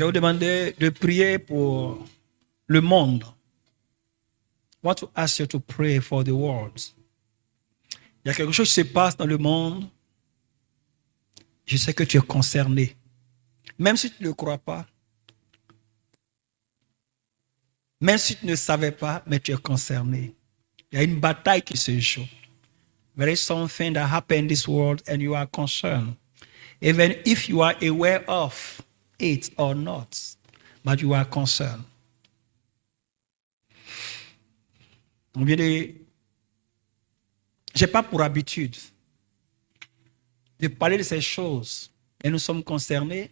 Je vais vous demander de prier pour le monde. I want to ask you to pray for the world. Il y a quelque chose qui se passe dans le monde. Je sais que tu es concerné. Même si tu ne le crois pas. Même si tu ne savais pas, mais tu es concerné. Il y a une bataille qui se joue. There is something that happened in this world and you are concerned. Even if you are aware of it or not, but you are concerned. On vient de... Je n'ai pas pour habitude de parler de ces choses, et nous sommes concernés.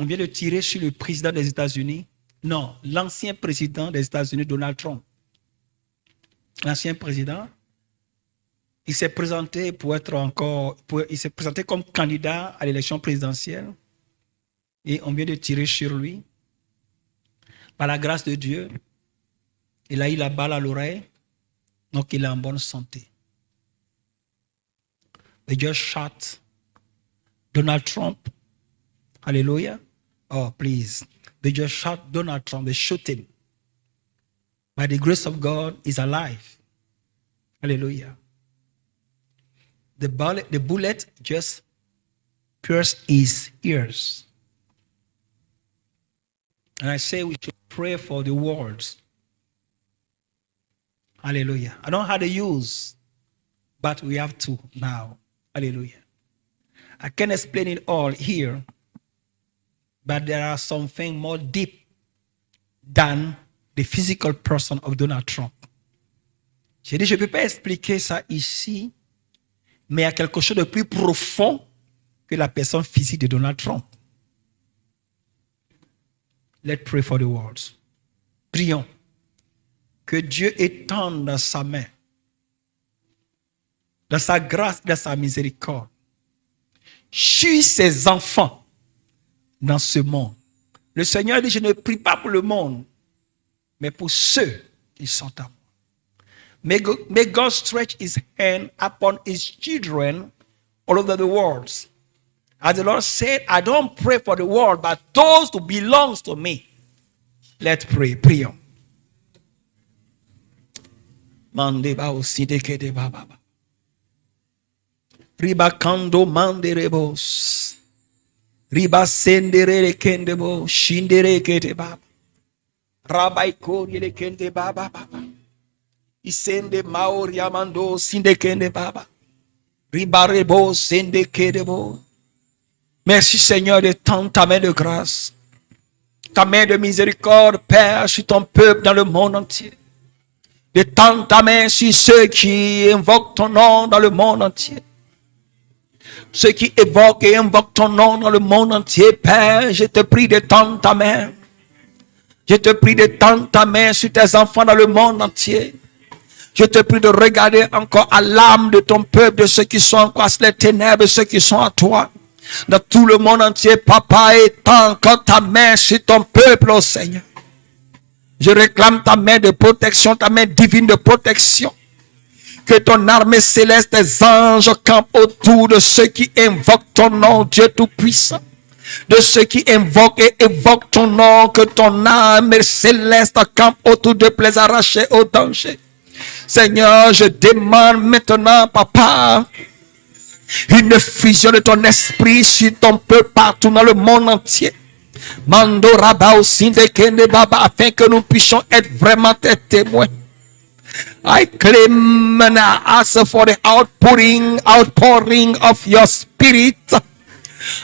On vient de tirer sur le président des États-Unis. Non, l'ancien président des États-Unis, Donald Trump. L'ancien président, il s'est présenté il s'est présenté comme candidat à l'élection présidentielle. Et on vient de tirer sur lui. Par la grâce de Dieu, il a eu la balle à l'oreille. Donc il est en bonne santé. They just shot Donald Trump. Hallelujah. Oh, please. They just shot Donald Trump. They shot him. By the grace of God, he's alive. Hallelujah. The bullet just pierced his ears. And I say we should pray for the world. Hallelujah. I don't know how to use, but we have to now. Hallelujah. I can't explain it all here, but there are something more deep than the physical person of Donald Trump. J'ai dit, je ne peux pas expliquer ça ici, mais il y a quelque chose de plus profond que la personne physique de Donald Trump. Let's pray for the world. Prions. Que Dieu étende sa main, dans sa grâce, dans sa miséricorde, sur ses enfants dans ce monde. Le Seigneur dit, je ne prie pas pour le monde, mais pour ceux qui sont à moi. May God stretch his hand upon his children all over the world. As the Lord said, I don't pray for the world, but those who belong to me. Let's pray. Prions. Mande ba aussi de ke de baba. Riba kando mande rebos. Riba sendere le kende bo shindere ke de baba. Rabai kori le kende baba baba. Isende maori amando sinde kende baba. Riba rebo sende ke de bo. Merci Seigneur de tendre ta main de grâce. Ta main de miséricorde, Père, sur ton peuple dans le monde entier. De tendre ta main sur ceux qui invoquent ton nom dans le monde entier. Ceux qui évoquent et invoquent ton nom dans le monde entier, Père, je te prie de tendre ta main. Je te prie de tendre ta main sur tes enfants dans le monde entier. Je te prie de regarder encore à l'âme de ton peuple, de ceux qui sont encore à les ténèbres, de ceux qui sont à toi. Dans tout le monde entier, Papa, étends encore ta main sur ton peuple, oh Seigneur. Je réclame ta main de protection, ta main divine de protection. Que ton armée céleste, tes anges campent autour de ceux qui invoquent ton nom, Dieu Tout-Puissant. De ceux qui invoquent et évoquent ton nom, que ton armée céleste campe autour de les arracher au danger. Seigneur, je demande maintenant, Papa, une fusion de ton esprit sur ton peuple partout dans le monde entier. Mando Rabba aussi de Kende Baba, afin que nous puissions être vraiment tes témoins. I claim and I ask for the outpouring of your spirit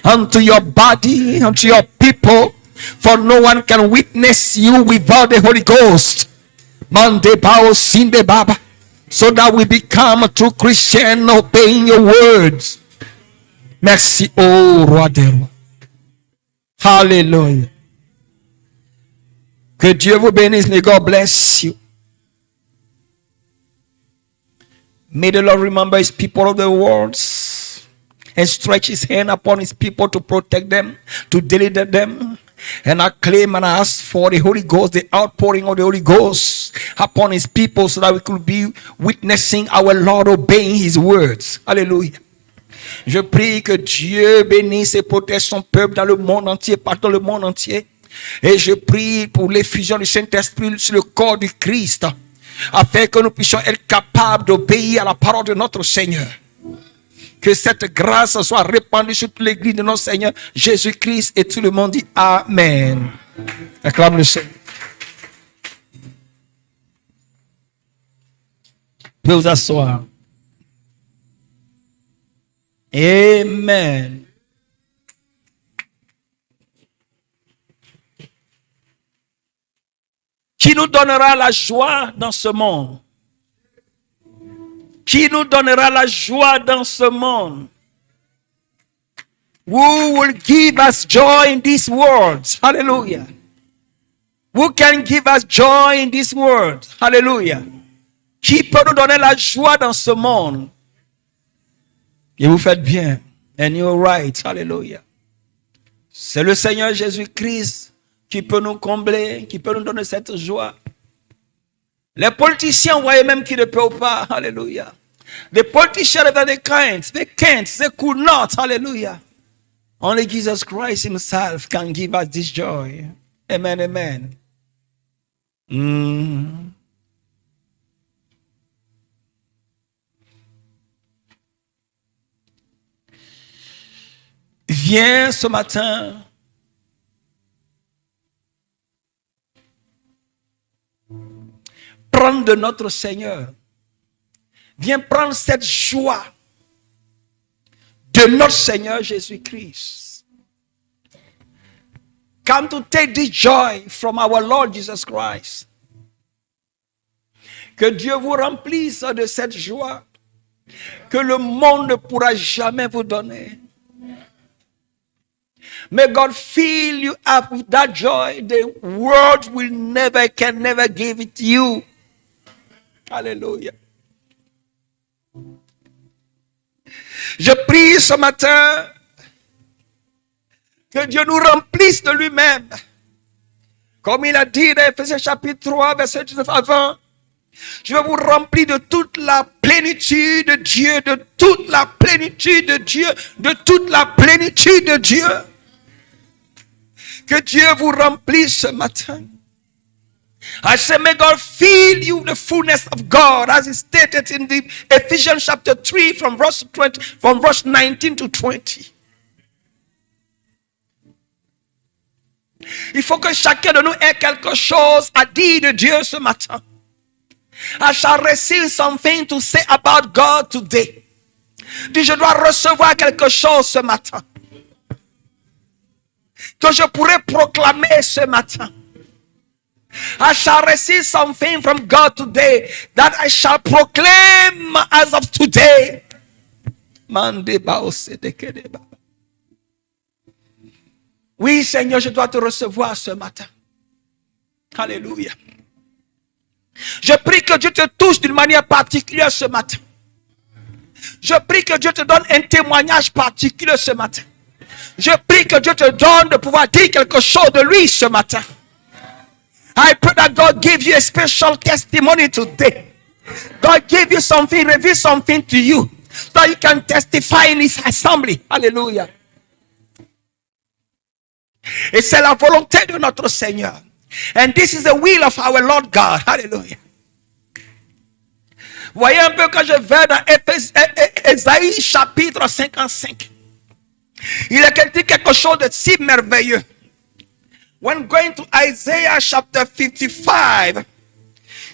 unto your body, unto your people, for no one can witness you without the Holy Ghost. Mande Bao Sinde Baba, so that we become a true Christian obeying your words. Merci, oh Roi des Rois. Hallelujah. Que Dieu vous bénisse. May God bless you. May the Lord remember his people of the world and stretch his hand upon his people to protect them, to deliver them. And I claim and I ask for the Holy Ghost, the outpouring of the Holy Ghost upon his people so that we could be witnessing our Lord obeying his words. Hallelujah. Je prie que Dieu bénisse et protège son peuple dans le monde entier, partout dans le monde entier. Et je prie pour l'effusion du Saint-Esprit sur le corps du Christ, afin que nous puissions être capables d'obéir à la parole de notre Seigneur. Que cette grâce soit répandue sur toute l'église de notre Seigneur Jésus-Christ, et tout le monde dit Amen. Acclame le Seigneur. Vous pouvez vous asseoir. Amen. Qui nous donnera la joie dans ce monde? Qui nous donnera la joie dans ce monde? Who will give us joy in this world? Hallelujah. Who can give us joy in this world? Hallelujah. Qui peut nous donner la joie dans ce monde? Et vous faites bien. And you're right. Hallelujah. C'est le Seigneur Jésus-Christ qui peut nous combler, qui peut nous donner cette joie. Les politiciens voyaient même qu'ils ne peuvent pas. Hallelujah. The politicians they can't. They could not. Hallelujah. Only Jesus Christ himself can give us this joy. Amen, amen. Viens ce matin prendre de notre Seigneur. Viens prendre cette joie de notre Seigneur Jésus-Christ. Come to take this joy from our Lord Jesus Christ. Que Dieu vous remplisse de cette joie que le monde ne pourra jamais vous donner. May God fill you up with that joy the world can never give it to you. Alléluia. Je prie ce matin que Dieu nous remplisse de lui-même. Comme il a dit dans Ephésiens chapitre 3, verset 19 à 20. Je vais vous remplir de toute la plénitude de Dieu, de toute la plénitude de Dieu, de toute la plénitude de Dieu. Que Dieu vous remplisse ce matin. I say, may God fill you with the fullness of God, as is stated in the Ephesians chapter 3 from verse 19 to 20. Il faut que chacun de nous ait quelque chose à dire de Dieu ce matin. I shall receive something to say about God today. Dis, je dois recevoir quelque chose ce matin que je pourrais proclamer ce matin. I shall receive something from God today that I shall proclaim as of today. Oui, Seigneur, je dois te recevoir ce matin. Alléluia. Je prie que Dieu te touche d'une manière particulière ce matin. Je prie que Dieu te donne un témoignage particulier ce matin. Je prie que Dieu te donne de pouvoir dire quelque chose de lui ce matin. I pray that God give you a special testimony today. God give you something, reveal something to you, so that you can testify in His assembly. Hallelujah. Et c'est la volonté de notre Seigneur. And this is the will of our Lord God. Hallelujah. Voyez un peu quand je vais dans Ésaïe chapitre 55. Il a dit quelque chose de si merveilleux. When going to Isaiah chapter 55,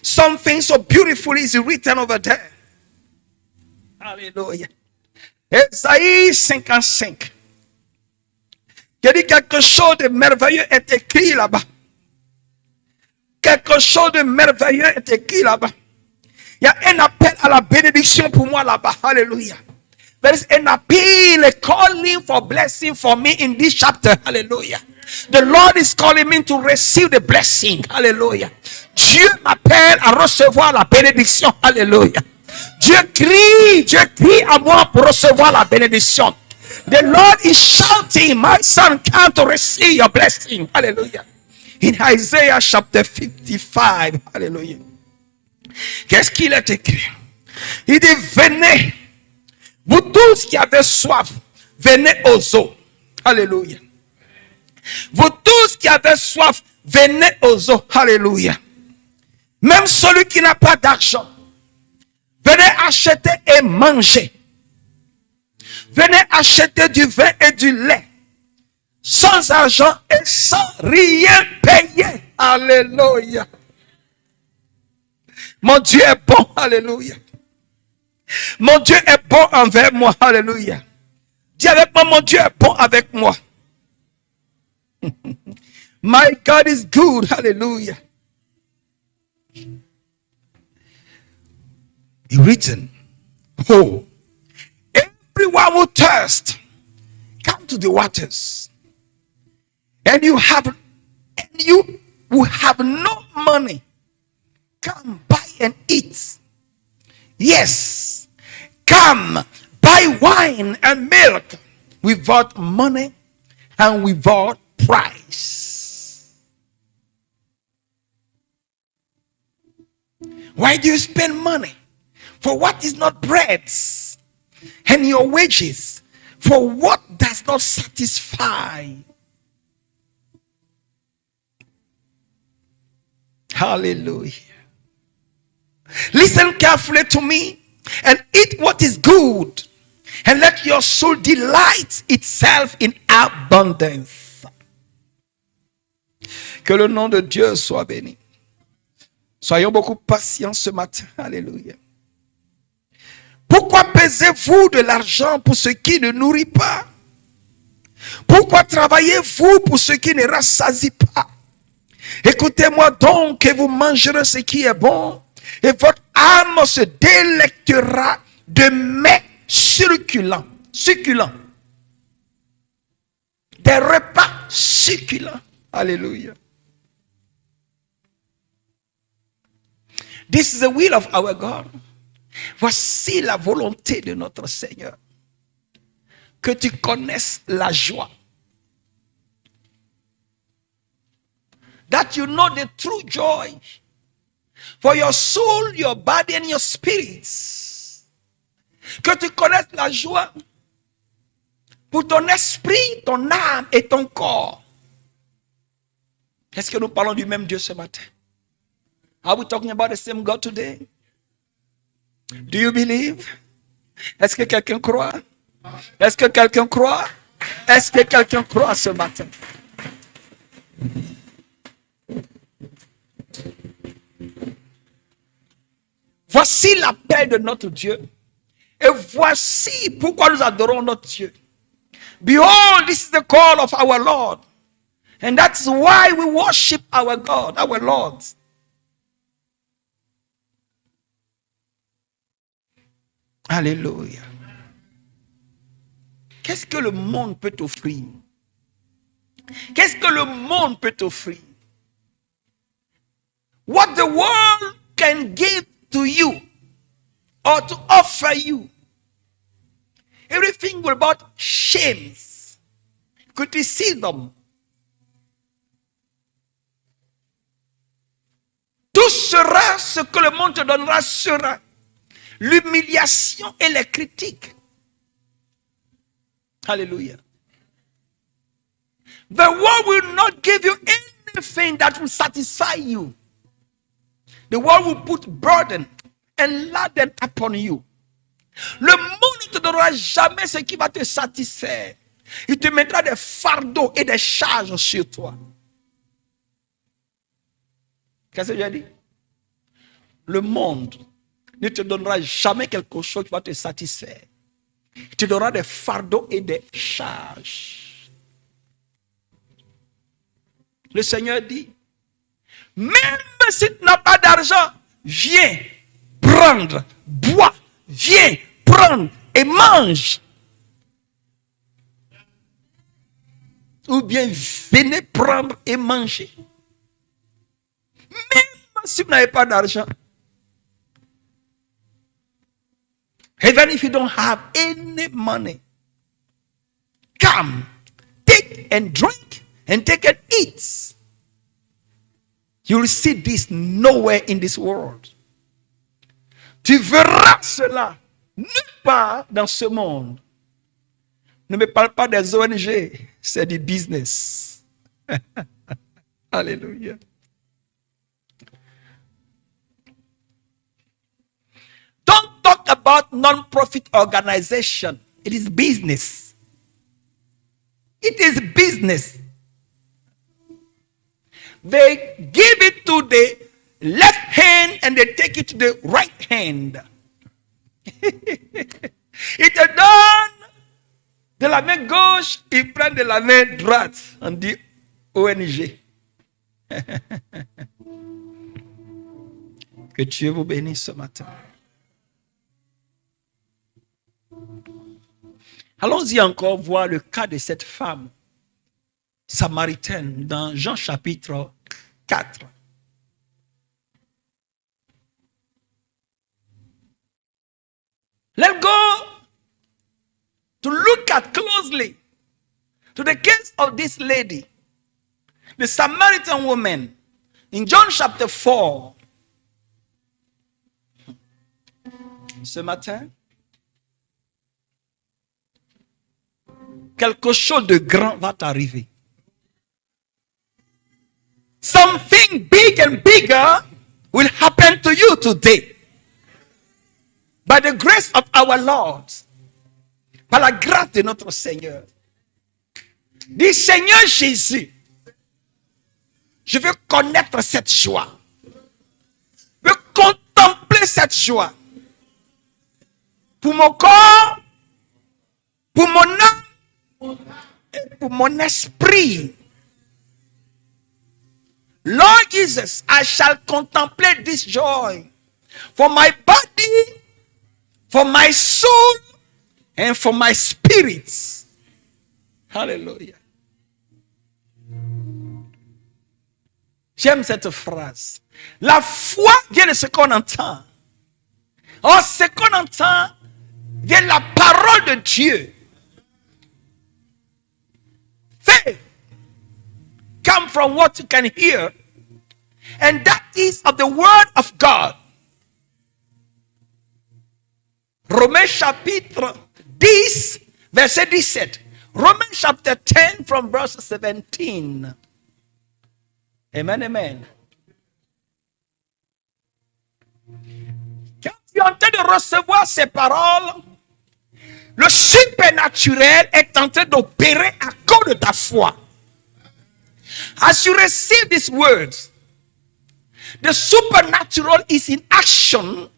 something so beautiful is written over there. Hallelujah. Ésaïe 55. Il dit quelque chose de merveilleux est écrit là-bas. Quelque chose de merveilleux est écrit là-bas. Il y a un appel à la bénédiction pour moi là-bas. Hallelujah. There is an appeal, a calling for blessing for me in this chapter. Hallelujah. The Lord is calling me to receive the blessing. Hallelujah. Dieu m'appelle à recevoir la bénédiction. Hallelujah. Dieu crie à moi pour recevoir la bénédiction. The Lord is shouting, my son, come to receive your blessing. Hallelujah. In Isaiah chapter 55. Hallelujah. Qu'est-ce qu'il est écrit? Il dit, venez, Vous tous qui avez soif, venez aux eaux. Alléluia. Vous tous qui avez soif, venez aux eaux. Alléluia. Même celui qui n'a pas d'argent, venez acheter et manger. Venez acheter du vin et du lait. Sans argent et sans rien payer. Alléluia. Mon Dieu est bon. Alléluia. Mon Dieu est bon envers moi. Alléluia. Dis avec moi, mon Dieu est bon avec moi. My God is good. Hallelujah. He written, oh, everyone who thirst, come to the waters. And you who have no money, come buy and eat. Yes, come buy wine and milk without money and without price. Why do you spend money for what is not bread, and your wages for what does not satisfy? Hallelujah. Listen carefully to me and eat what is good, and let your soul delight itself in abundance. Que le nom de Dieu soit béni. Soyons beaucoup patients ce matin. Alléluia. Pourquoi pesez-vous de l'argent pour ce qui ne nourrit pas? Pourquoi travaillez-vous pour ce qui ne rassasie pas? Écoutez-moi donc et vous mangerez ce qui est bon, et votre âme se délectera de mets succulents. Des repas succulents. Alléluia. This is the will of our God. Voici la volonté de notre Seigneur. Que tu connaisses la joie. That you know the true joy for your soul, your body and your spirits. Que tu connaisses la joie pour ton esprit, ton âme et ton corps. Est-ce que nous parlons du même Dieu ce matin? Are we talking about the same God today? Do you believe? Est-ce que quelqu'un croit? Est-ce que quelqu'un croit? Est-ce que quelqu'un croit ce matin? Voici l'appel de notre Dieu. Et voici pourquoi nous adorons notre Dieu. Behold, this is the call of our Lord. And that's why we worship our God, our Lord. Alléluia. Qu'est-ce que le monde peut t'offrir? Qu'est-ce que le monde peut t'offrir? What the world can give to you or to offer you. Everything about shames, criticism. Tout sera ce que le monde te donnera sera l'humiliation et les critiques. Hallelujah. The world will not give you anything that will satisfy you. The world will put burden and laden upon you. Le monde ne te donnera jamais ce qui va te satisfaire. Il te mettra des fardeaux et des charges sur toi. Qu'est-ce que j'ai dit? Le monde ne te donnera jamais quelque chose qui va te satisfaire. Il te donnera des fardeaux et des charges. Le Seigneur dit, même si tu n'as pas d'argent, viens prendre, bois, viens prendre et mange. Ou bien venez prendre et manger. Même si vous n'avez pas d'argent. Even if you don't have any money, come, take and drink and take and eat. You will see this nowhere in this world. Tu verras cela Nulle part dans ce monde. Ne me parle pas des ONG, c'est du business. Alléluia. Don't talk about non-profit organization. It is business. It is business. They give it to the left hand and they take it to the right hand. Ils te donnent de la main gauche, ils prennent de la main droite. On dit ONG. Que Dieu vous bénisse ce matin. Allons-y encore voir le cas de cette femme samaritaine dans Jean chapitre 4. Let's go to look at closely to the case of this lady, the Samaritan woman, in John chapter 4. Ce matin, quelque chose de grand va t'arriver. Something big and bigger will happen to you today. By the grace of our Lord, par la grâce de notre Seigneur. Dis Seigneur Jésus, je veux connaître cette joie. Je veux contempler cette joie. Pour mon corps, pour mon âme et pour mon esprit. Lord Jesus, I shall contemplate this joy for my body, for my soul, and for my spirit. Hallelujah. J'aime cette phrase. La foi vient de ce qu'on entend. Or, ce qu'on entend vient de la parole de Dieu. Faith come from what you can hear, and that is of the word of God. Romains chapitre 10, verset 17. Romans chapter 10 from verse 17. Amen, amen. Quand tu es en train de recevoir ces paroles, le supernaturel est en train d'opérer à cause de ta foi. As you receive these words, the supernatural is in action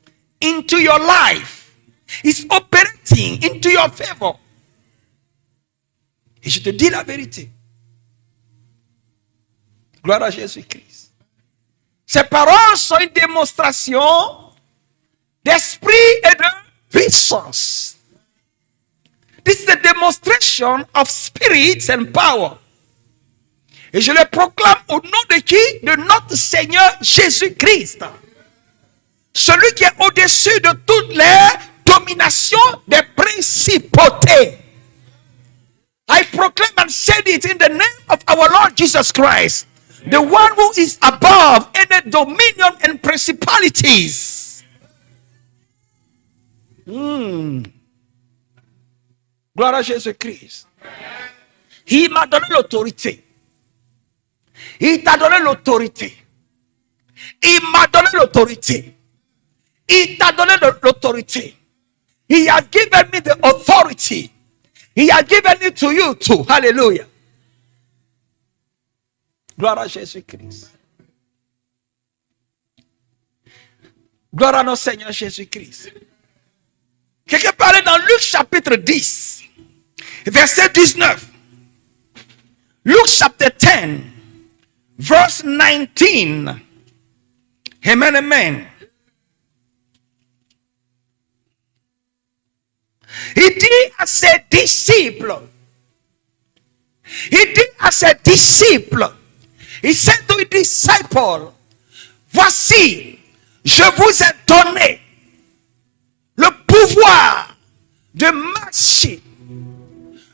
into your life. It's operating into your favor. Et je te dis la vérité. Gloire à Jésus-Christ. Ces paroles sont une démonstration d'esprit et de puissance. This is a demonstration of spirits and power. Et je le proclame au nom de qui? De notre Seigneur Jésus-Christ. Celui qui est au-dessus de toutes les dominations des principautés. I proclaim and say it in the name of our Lord Jesus Christ. The one who is above any dominion and principalities. Gloire à Jésus-Christ. Il m'a donné l'autorité. Il t'a donné l'autorité. Il m'a donné l'autorité. Il t'a donné l'autorité. He has given me the authority. He has given it to you too. Hallelujah. Gloire à Jésus-Christ. Gloire à notre Seigneur Jésus-Christ. Quelqu'un parlait dans Luc chapitre 10, verset 19. Luke chapter 10, verse 19. Amen, amen. Il dit à ses disciples, he said to his disciples, voici, je vous ai donné le pouvoir de marcher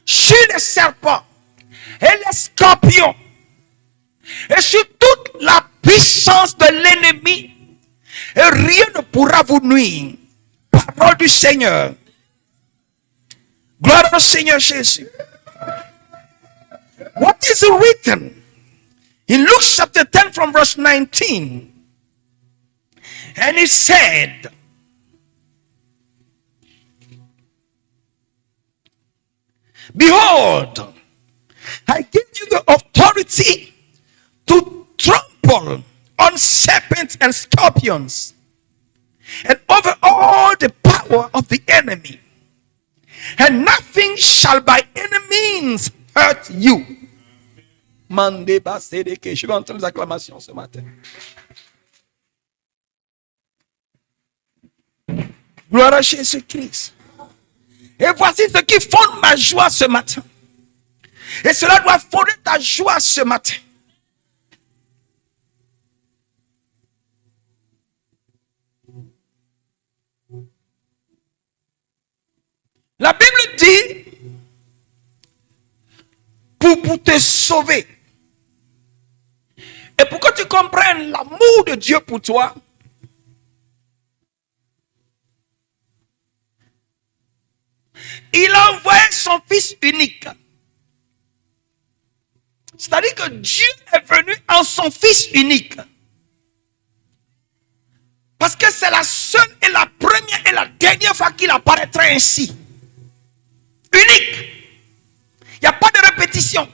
sur les serpents et les scorpions et sur toute la puissance de l'ennemi, et rien ne pourra vous nuire. Parole du Seigneur. Gloire au Seigneur Jésus. What is written in Luke chapter 10 from verse 19? And he said, behold, I give you the authority to trample on serpents and scorpions and over all the power of the enemy, and nothing shall by any means hurt you. Je vais entendre les acclamations ce matin. Gloire à Jésus-Christ. Et voici ce qui fonde ma joie ce matin. Et cela doit fonder ta joie ce matin. La Bible dit, pour te sauver, et pour que tu comprennes l'amour de Dieu pour toi, il a envoyé son Fils unique. C'est-à-dire que Dieu est venu en son Fils unique. Parce que c'est la seule et la première et la dernière fois qu'il apparaîtra ainsi. Unique. Il n'y a pas de répétition.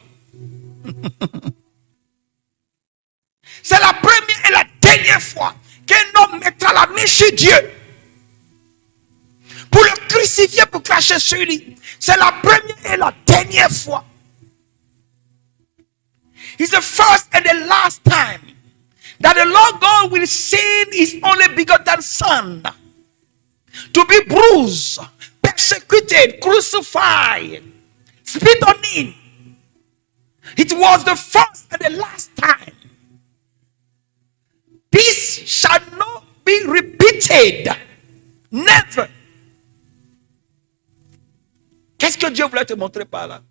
C'est la première et la dernière fois qu'un homme mettra la main sur Dieu pour le crucifier, pour cracher sur lui. C'est la première et la dernière fois. It's the first and the last time that the Lord God will send his only begotten Son to be bruised, persecuted, crucified, spit on him. It was the first and the last time. This shall not be repeated. Never. Qu'est-ce que Dieu voulait te montrer par là?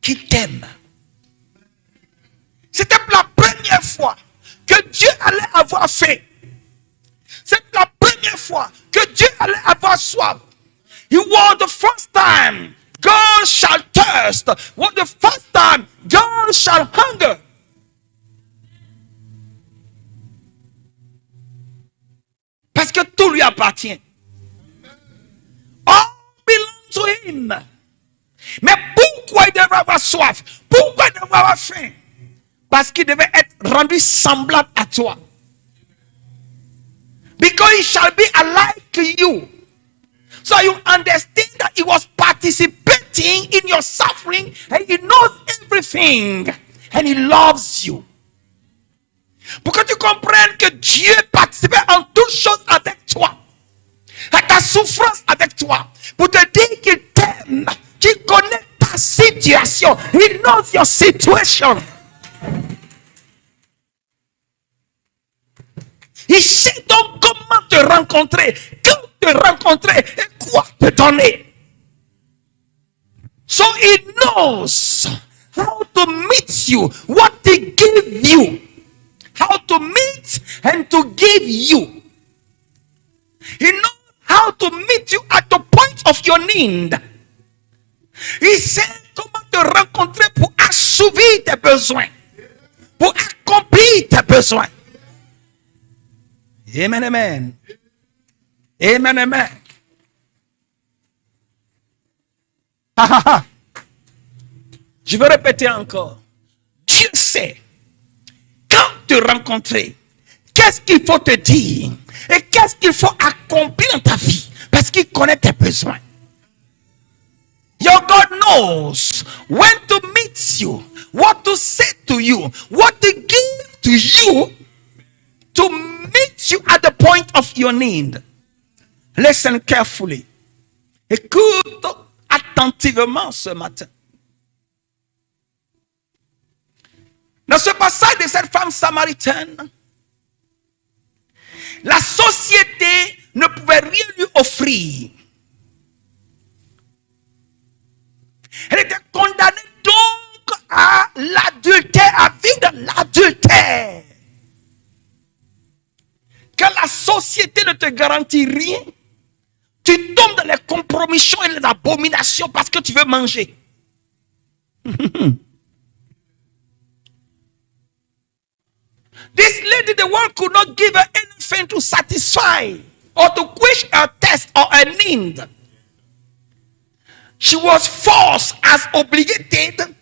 Qu'il t'aime. C'était la première fois que Dieu allait avoir faim. C'est la première fois que Dieu allait avoir soif. It was the first time God shall thirst. It was the first time God shall hunger. Parce que tout lui appartient. All belongs to him. Mais pourquoi il devait avoir soif? Pourquoi il devait avoir faim? Parce qu'il devait être rendu semblable à toi. Because he shall be alike to you. So you understand that he was participating in your suffering and he knows everything and he loves you. Pour que tu comprennes que Dieu participait en toutes choses avec toi, à ta souffrance avec toi, pour te dire qu'il t'aime, qu'il connaît ta situation. He knows your situation. Il sait donc comment te rencontrer, quand te rencontrer et quoi te donner. So he knows how to meet you, what to give you, how to meet and to give you. He knows how to meet you at the point of your need. Il sait comment te rencontrer pour assouvir tes besoins, pour accomplir tes besoins. Amen, amen. Amen, amen. Je vais répéter encore. Dieu sait quand te rencontrer, qu'est-ce qu'il faut te dire et qu'est-ce qu'il faut accomplir dans ta vie parce qu'il connaît tes besoins. Your God knows when to meet you, what to say to you, what to give to you to meet you at the point of your need. Listen carefully. Écoute attentivement ce matin. Dans ce passage de cette femme samaritaine, la société ne pouvait rien lui offrir. Elle était condamnée donc à l'adultère, à vivre dans l'adultère. Quand la société ne te garantit rien, Tu tombes dans les compromissions et les abominations parce que tu veux manger. This lady, the world could not give her anything to satisfy or to quench her thirst or her need. She was forced as obligated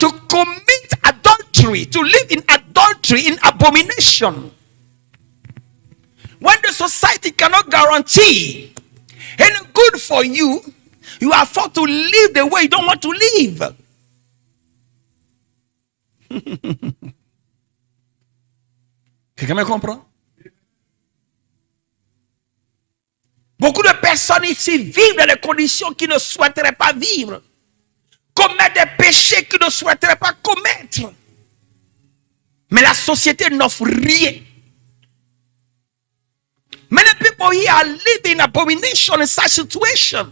to commit adultery, to live in adultery, in abomination. When the society cannot guarantee any good for you, you are forced to live the way you don't want to live. Quelqu'un me comprend? Beaucoup de personnes ici vivent dans des conditions qu'ils ne souhaiteraient pas vivre. Commettent des péchés qu'ils ne souhaiteraient pas commettre. Mais la société n'offre rien. Many people here are living in abomination in such situation.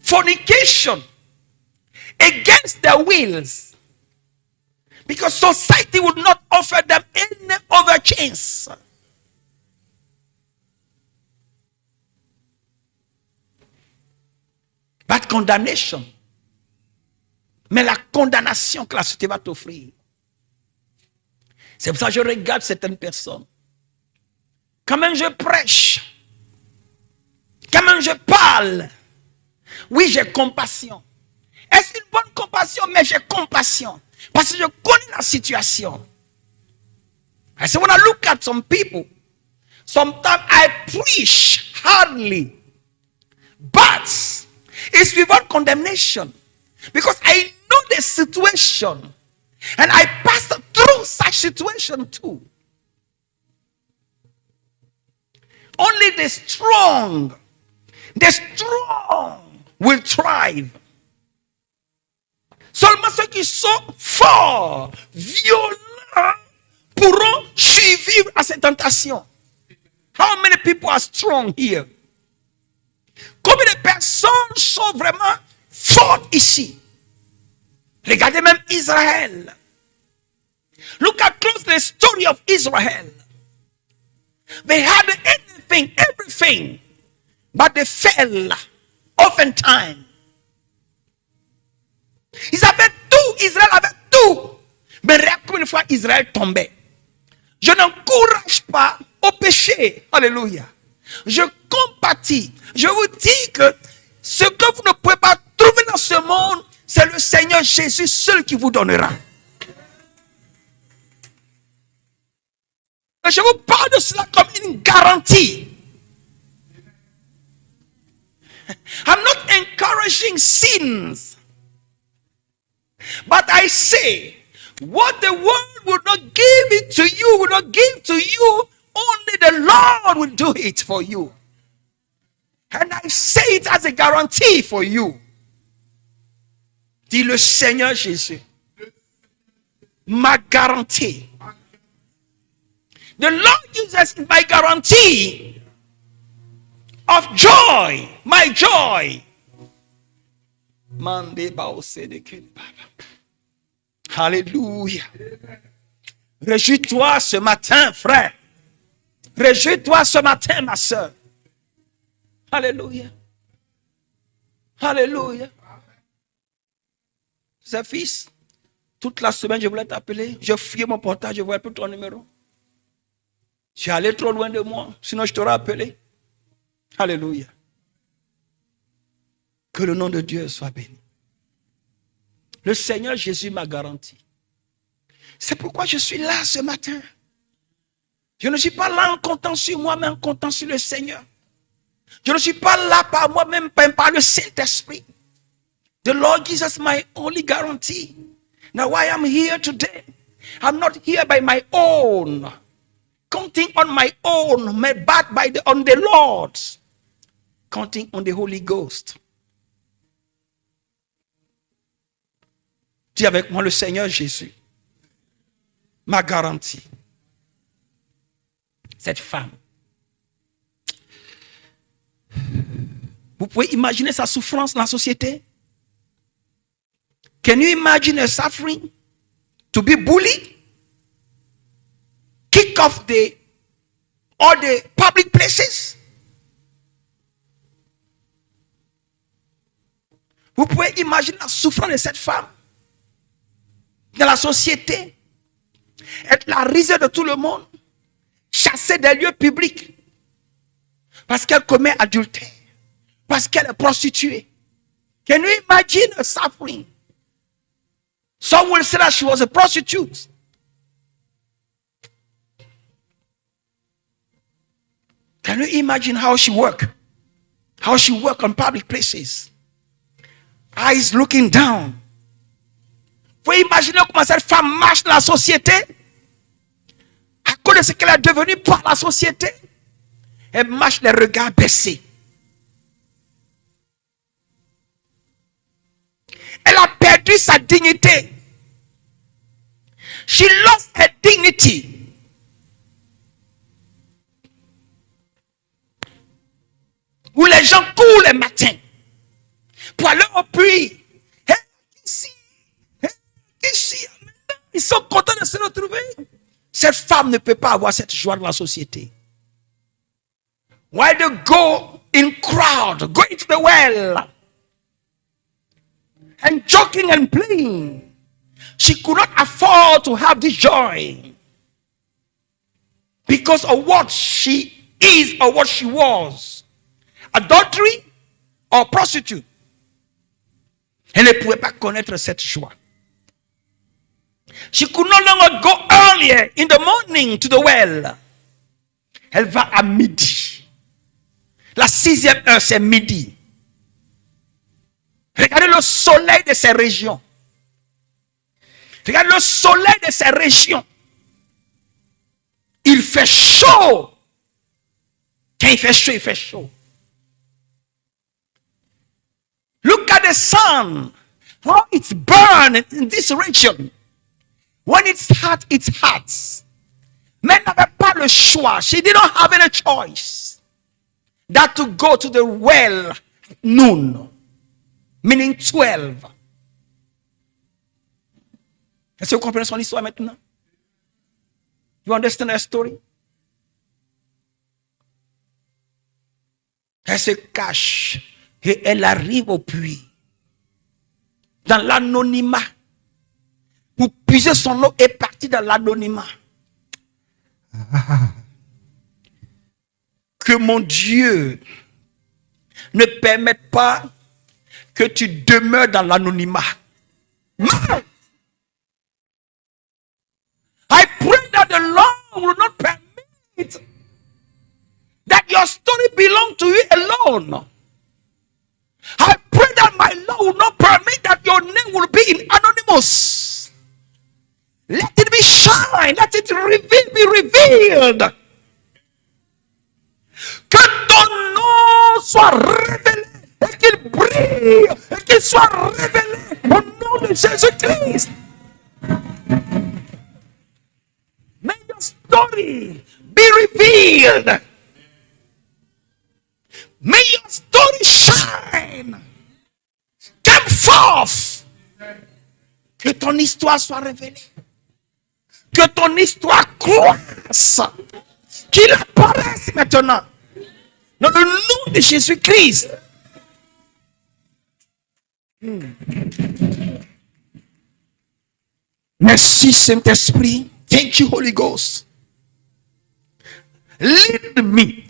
Fornication against their wills. Because society would not offer them any other chance. But condemnation. Mais la condamnation que la société va t'offrir. C'est pour ça que je regarde certaines personnes. Quand même je prêche. Quand même je parle. Oui, j'ai compassion. Est-ce une bonne compassion? Mais j'ai compassion. Parce que je connais la situation. I say when I look at some people, sometimes I preach hardly. But it's without condemnation. Because I know the situation. And I passed through such situation too. Only the strong will thrive. Seulement ceux qui sont forts, violents, pourront survivre à cette tentation. How many people are strong here? Combien de personnes sont vraiment fortes ici? Regardez même Israël. Look at closely the story of Israel. They had everything, but they fell oftentimes. Ils avaient tout, Israël avait tout. Mais combien de fois Israël tombait? Je n'encourage pas au péché. Alléluia. Je compatis. Je vous dis que ce que vous ne pouvez pas trouver dans ce monde, c'est le Seigneur Jésus seul qui vous donnera. Et je vous parle de cela comme une garantie. I'm not encouraging sins. But I say, what the world will not give it to you, will not give to you, only the Lord will do it for you. And I say it as a guarantee for you. Dit le Seigneur Jésus. Ma garantie. The Lord Jesus is my guarantee of joy. My joy. Alléluia. Réjouis-toi ce matin, frère. Réjouis-toi ce matin, ma soeur. Alléluia. Alléluia. C'est fils. Toute la semaine, je voulais t'appeler. Je fouillais mon portable, je ne voyais plus ton numéro. Je suis allé trop loin de moi. Sinon, je t'aurais appelé. Alléluia. Que le nom de Dieu soit béni. Le Seigneur Jésus m'a garanti. C'est pourquoi je suis là ce matin. Je ne suis pas là en comptant sur moi, mais en comptant sur le Seigneur. Je ne suis pas là par moi-même, mais par le Saint-Esprit. The Lord Jesus, my only guarantee. Now why I'm here today, I'm not here by my own, counting on my own, but on the Lord, counting on the Holy Ghost. Dis avec moi, le Seigneur Jésus m'a garanti. Cette femme. Vous pouvez imaginer sa souffrance dans la société? Can you imagine her suffering? To be bullied? Kicked off all the public places? Vous pouvez imaginer la souffrance de cette femme dans la société, être la risée de tout le monde, chassée des lieux publics, parce qu'elle commet adultère, parce qu'elle est prostituée. Can you imagine her suffering? Some will say that she was a prostitute. Can you imagine how she worked? How she worked on public places. Eyes looking down. Vous pouvez imaginer comment cette femme marche dans la société à cause de ce qu'elle est devenue par la société. Elle marche les regards baissés. Elle a perdu sa dignité. She lost her dignity. Où les gens courent le matin pour aller au puits. Ici, ils sont contents de se retrouver. Cette femme ne peut pas avoir cette joie dans la société. Why they go in crowd, going to the well, and joking and playing? She could not afford to have this joy because of what she is or what she was. Adultery or prostitute. Elle ne pouvait pas connaître cette joie. She could no longer go earlier in the morning to the well. Elle va à midi. La 6e heure, c'est midi. Regardez le soleil de ces régions. Regardez le soleil de ces régions. Il fait chaud. Quand il fait chaud, il fait chaud. Look at the sun. How it's burned in this region. When it's hot, it's hot. Mais elle n'avait pas le choix. She did not have any choice. That to go to the well at noon. Meaning 12. Est-ce que vous comprenez son histoire maintenant? You understand her story? Elle se cache et elle arrive au puits. Dans l'anonymat. Pour puiser son eau est partie dans l'anonymat. Que mon Dieu ne permette pas que tu demeures dans l'anonymat. I pray that the Lord will not permit that your story belongs to you alone. I pray that my Lord will not permit that your name will be in anonymous. Let it be shine. Let it be revealed. Que ton nom soit révélé et qu'il brille et qu'il soit révélé au nom de Jésus-Christ. May your story be revealed. May your story shine. Come forth. Que ton histoire soit révélée. Que ton histoire croisse. Qu'il apparaisse maintenant. Dans le nom de Jésus-Christ. Merci Saint-Esprit. Thank you, Holy Ghost. Lead me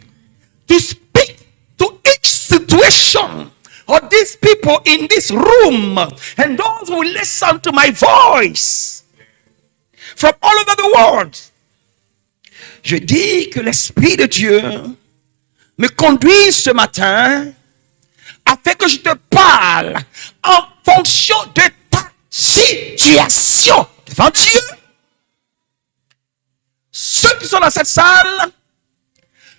to speak to each situation of these people in this room and those who listen to my voice from all over the world. Je dis que l'Esprit de Dieu me conduise ce matin afin que je te parle en fonction de ta situation devant Dieu. Ceux qui sont dans cette salle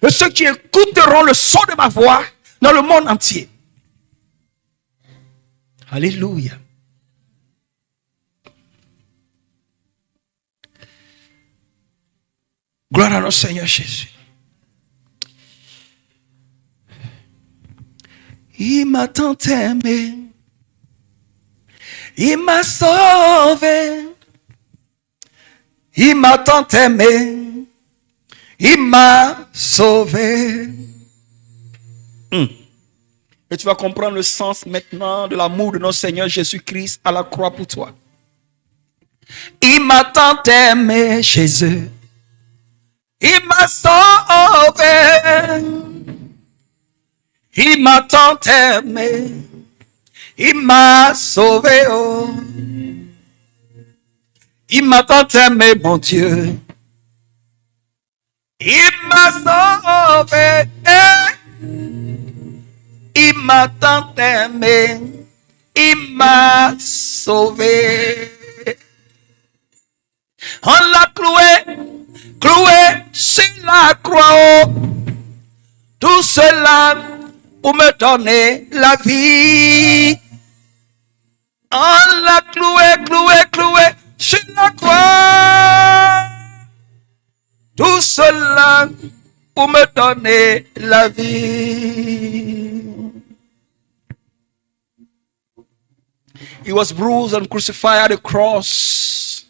et ceux qui écouteront le son de ma voix dans le monde entier. Alléluia. Gloire à notre Seigneur Jésus. Il m'a tant aimé. Il m'a sauvé. Il m'a tant aimé. Il m'a sauvé. Et tu vas comprendre le sens maintenant de l'amour de notre Seigneur Jésus-Christ à la croix pour toi. Il m'a tant aimé, Jésus. Il m'a sauvé. Il m'a tant aimé. Il m'a sauvé. Oh. Il m'a tant aimé, mon Dieu. Il m'a sauvé. Il m'a tant aimé. Il m'a sauvé. On l'a cloué sur la croix. Tout cela pour me donner la vie. On l'a cloué sur la croix. Tout cela pour me donner la vie. He was bruised and crucified at the cross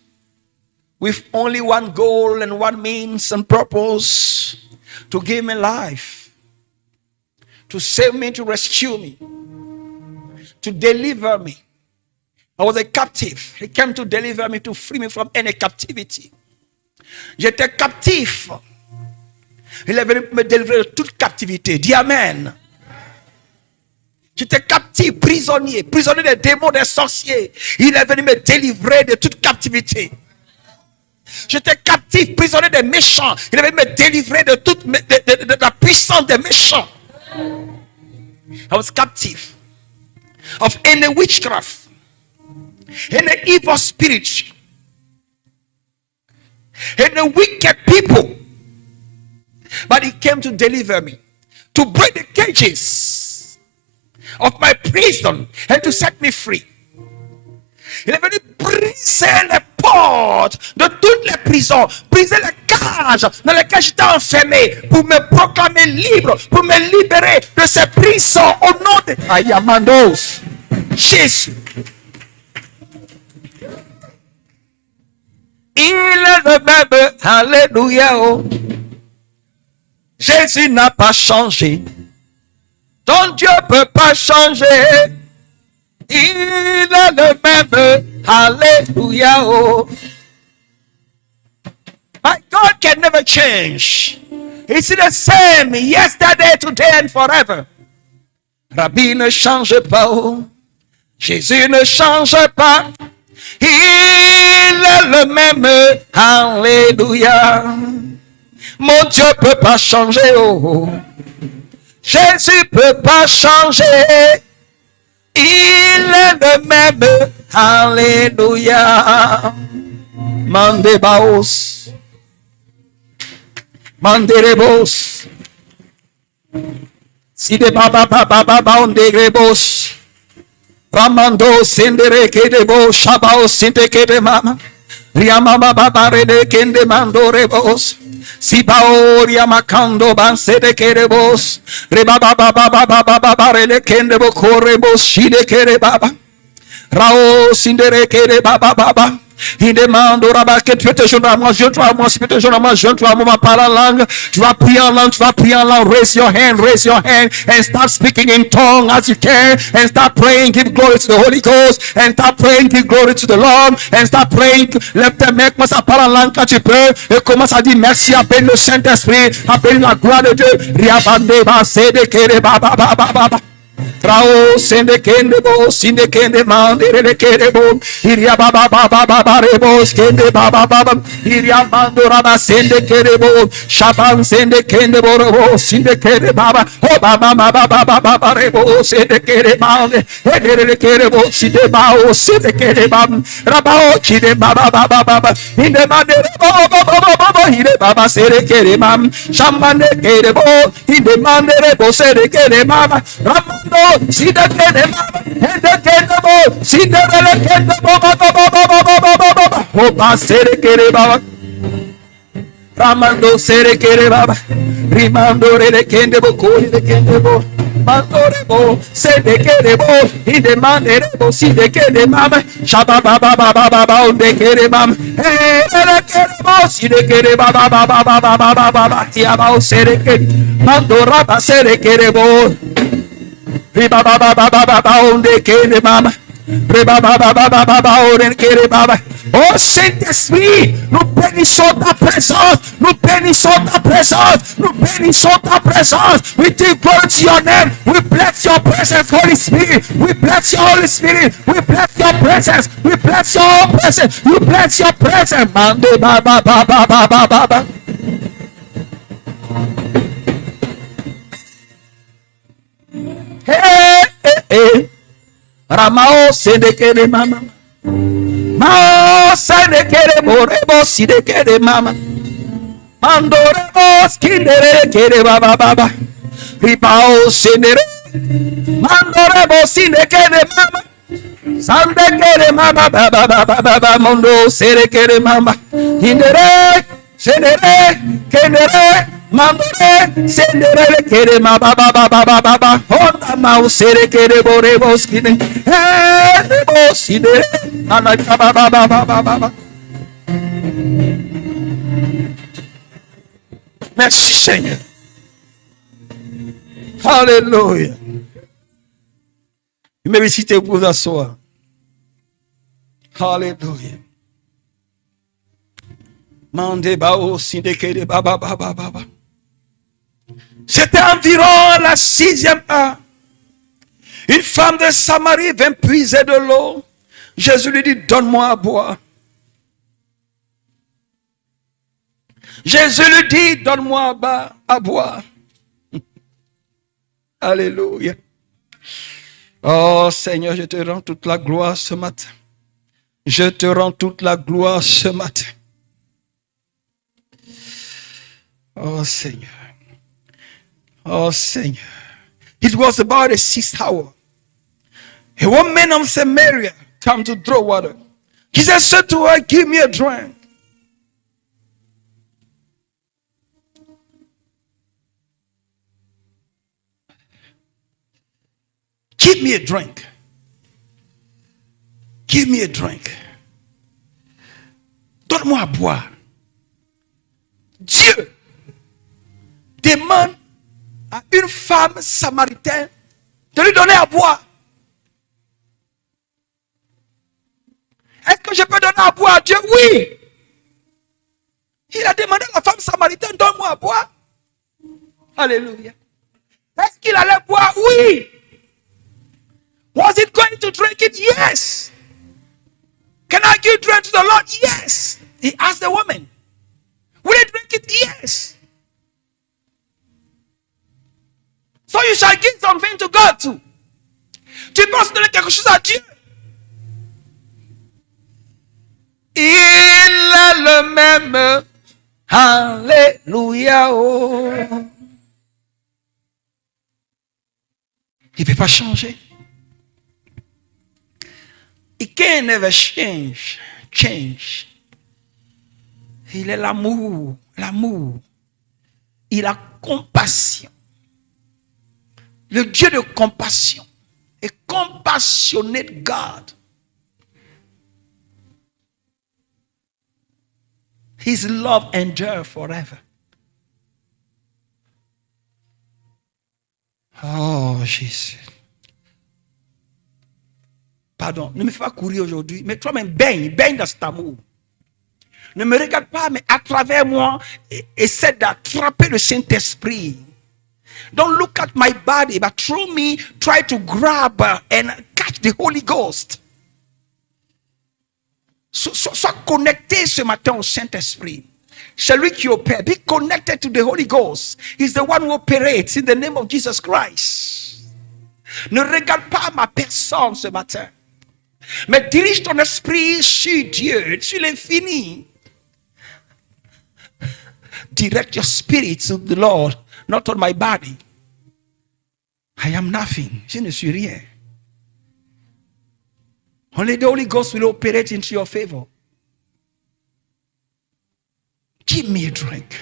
with only one goal and one means and purpose: to give me life, to save me, to rescue me, to deliver me. I was a captive. He came to deliver me, to free me from any captivity. J'étais captif. Il est venu me délivrer de toute captivité. Dis Amen. J'étais captif, prisonnier des démons, des sorciers. Il est venu me délivrer de toute captivité. J'étais captif, prisonnier des méchants. Il est venu me délivrer de toute de la puissance des méchants. I was captive of any witchcraft, any evil spirit, any wicked people. But he came to deliver me, to break the cages of my prison and to set me free. Il est venu briser les portes de toutes les prisons, briser les cages dans lesquelles j'étais enfermé, pour me proclamer libre, pour me libérer de ces prisons au nom de Ayamandos. Jésus. Il est le même. Alléluia. Oh. Jésus n'a pas changé. Ton Dieu ne peut pas changer. Il est le même. Alléluia. Oh. My God can never change. He's the same yesterday, today and forever. Rabbi ne change pas. Oh. Jésus ne change pas. Il est le même. Alléluia. Mon Dieu ne peut pas changer. Oh. Jésus ne peut pas changer. Il est le même. Alléluia. Mandebaos. Manderebos. Si de baba baba baba onderebos. Ramando sendere kedebo shabao sinte kede mama. Riamama baba rede kende mandorebos. Sibaoria makando bansede kerebos. Reba baba baba baba baba rede kende bo korebos shide kere baba. Rao sindere kere baba baba. Il demande au rabat que tu te joindras à moi, joins-toi à moi, si tu te joindras à moi, joins-toi à moi, ma parole en langue. Tu vas prier en langue, tu vas prier en langue. Raise your hand and start speaking in tongue as you can, and start praying, give glory to the Holy Ghost, and start praying, give glory to the Lord, and start praying. Lève tes mains, commence à parler en langue quand tu peux, et commence à dire merci, appelle le Saint-Esprit, appelle la gloire de Dieu. Riabande ba sede kere ba ba ba ba ba ba. Rao sende kende bo sinde kende mandere le kende bo iria baba baba baba rebos kende baba baba iria mandora ba sende kende bo shaban sende kende bo rebo sinde kende baba oh baba baba baba baba rebo sende kende mande edere le kende bo sinde ba o sinde kende baba rabao chide baba baba baba inde mandere bo baba baba inde baba sende kende mam shamande kende bo inde mandere bo sende kende mama ramando. See the mama, and the kende see the kende baba. Oh, basere kere baba. Ramando sere kere baba. Rimando re kende bo kori de kende bo. Mandore bo se de kere bo. Inde mandere bo si de kende mama. Shaba baba baba baba unde kere mama. Hey, re kere bo si de kere baba baba baba baba baba. Tia ba sere kere. Mandora ba sere kere bo. Oh Saint-Esprit, nous bénissons ta présence, nous bénissons ta présence, nous bénissons ta présence. We give glory to your name. We bless your presence, Holy Spirit. We bless your Holy Spirit. We bless your presence. We bless your presence. We bless your presence. Mande ba ba ba ba ba ba ba ba. Hey, hey, hey. Ramao sedekere mama. Mao sedekere morebo sidekere mama. Mandorebo skindere kere baba baba. Ripao senere. Mandorebo sidekere mama. Sandekere mama baba baba baba mondo sedekere mama. Hindere senere kenere. Mandore sendere kere ma ba ba ba ba ba ba ba honda mau sere kere bore boskine de bosine ana ba ba ba ba ba ba ba. Merci Seigneur. Alléluia. Vous m'avez cité pour vous asseoir. Alléluia. Mande bao sinde kere ba ba ba ba ba ba. C'était environ la 6e heure. Une femme de Samarie vint puiser de l'eau. Jésus lui dit, donne-moi à boire. Jésus lui dit, donne-moi à boire. Alléluia. Oh Seigneur, je te rends toute la gloire ce matin. Je te rends toute la gloire ce matin. Oh Seigneur. Oh Seigneur. It was about the 6th hour. A woman of Samaria came to draw water. Jesus said to her, give me a drink. Give me a drink. Give me a drink. Donne-moi à boire. Dieu demande à une femme samaritaine de lui donner à boire. Est-ce que je peux donner à boire à Dieu? Oui. Il a demandé à la femme samaritaine, donne-moi à boire. Alléluia. Est-ce qu'il allait boire? Oui. Was it going to drink it? Yes. Can I give drink to the Lord? Yes. He asked the woman. Will he drink it? Yes. So you shall give something to God too. Tu penses donner quelque chose à Dieu? Il est le même. Alléluia. Oh. Il ne peut pas changer. He can never change. Change. Il est l'amour. L'amour. Il a compassion. Le Dieu de compassion. A compassionate God. His love endures forever. Oh, Jésus. Pardon, ne me fais pas courir aujourd'hui, mais toi-même baigne dans cet amour. Ne me regarde pas, mais à travers moi, essaie d'attraper le Saint-Esprit. Don't look at my body, but through me, try to grab and catch the Holy Ghost. Sois connecté ce matin au Saint-Esprit. Celui qui opère. Be connected to the Holy Ghost. He's the one who operates in the name of Jesus Christ. Ne regarde pas ma personne ce matin. Mais dirige ton esprit sur Dieu, sur l'infini. Direct your spirit to the Lord, not on my body. I am nothing. Je ne suis rien. Only the Holy Ghost will operate into your favor. Give me a drink.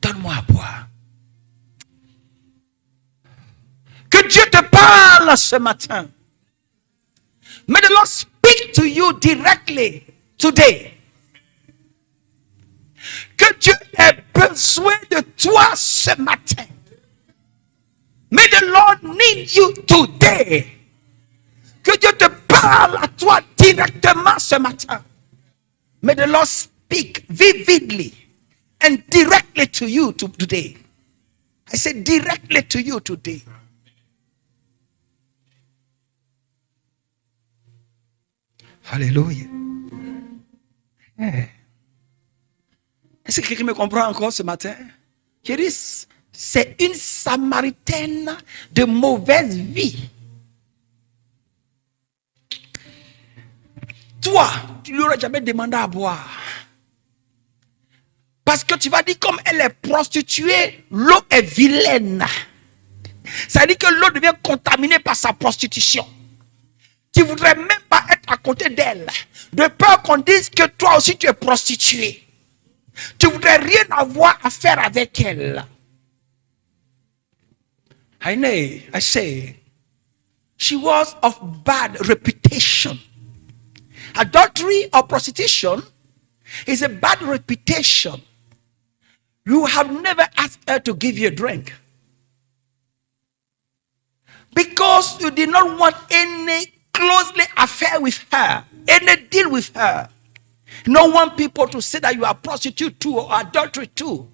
Donne-moi à boire. Que Dieu te parle ce matin. May the Lord speak to you directly today. Que Dieu ait besoin de toi ce matin. May the Lord need you today. Que Dieu te parle à toi directement ce matin. May the Lord speak vividly and directly to you today. I said directly to you today. Alléluia. Est-ce que quelqu'un me comprend encore ce matin? Je dis, c'est une Samaritaine de mauvaise vie. Toi, tu ne lui aurais jamais demandé à boire. Parce que tu vas dire, comme elle est prostituée, l'eau est vilaine. Ça veut dire que l'eau devient contaminée par sa prostitution. Tu ne voudrais même pas être à côté d'elle, de peur qu'on dise que toi aussi tu es prostituée. Tu ne voudrais rien avoir à faire avec elle. I say, she was of bad reputation. Adultery or prostitution is a bad reputation. You have never asked her to give you a drink. Because you did not want any closely affair with her, any deal with her. You don't want people to say that you are prostitute too or adultery too.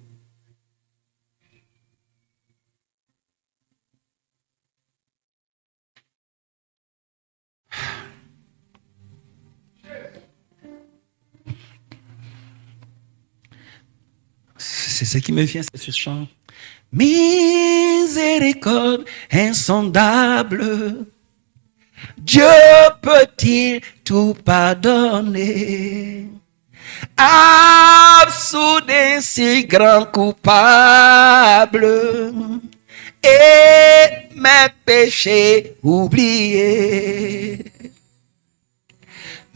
C'est ce qui me vient, c'est ce chant. Miséricorde insondable, Dieu peut-il tout pardonner? Absoudé si grand coupable et mes péchés oubliés.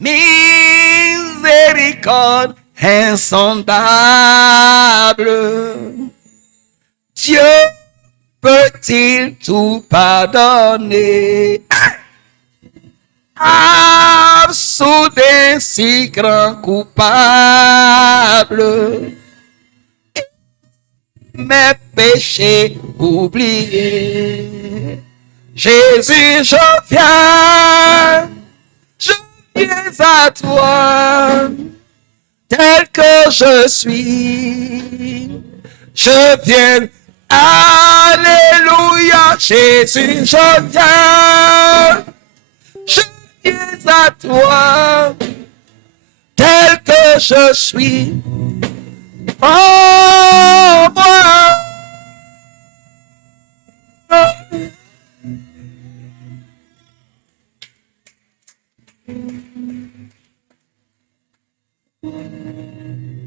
Miséricorde insondable, Dieu peut-il tout pardonner? Absoudé si grand coupable, mes péchés oubliés. Jésus, je viens à toi, tel que je suis. Je viens, alléluia, Jésus, je viens à toi, tel que je suis. Oh, moi.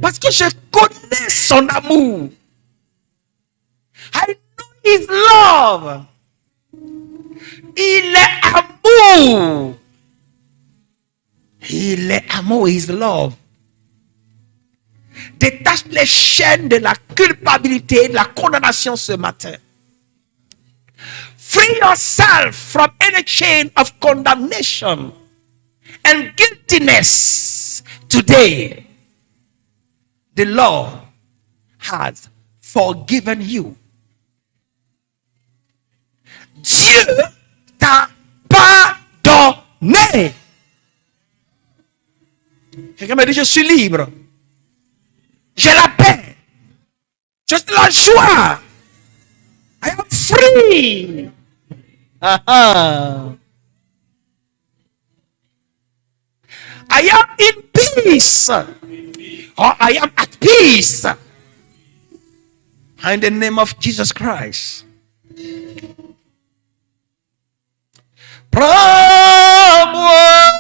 Parce que je connais son amour. I know his love. Il est amour. Il est amour, his love. Détache les chaînes de la culpabilité, de la condamnation ce matin. Free yourself from any chain of condemnation and guiltiness today. The Lord has forgiven you. Dieu t'a pardonné. Quelqu'un m'a dit, je suis libre. J'ai la paix. J'ai la joie. I am free. I am in peace. Or I am at peace. In the name of Jesus Christ. Prends-moi.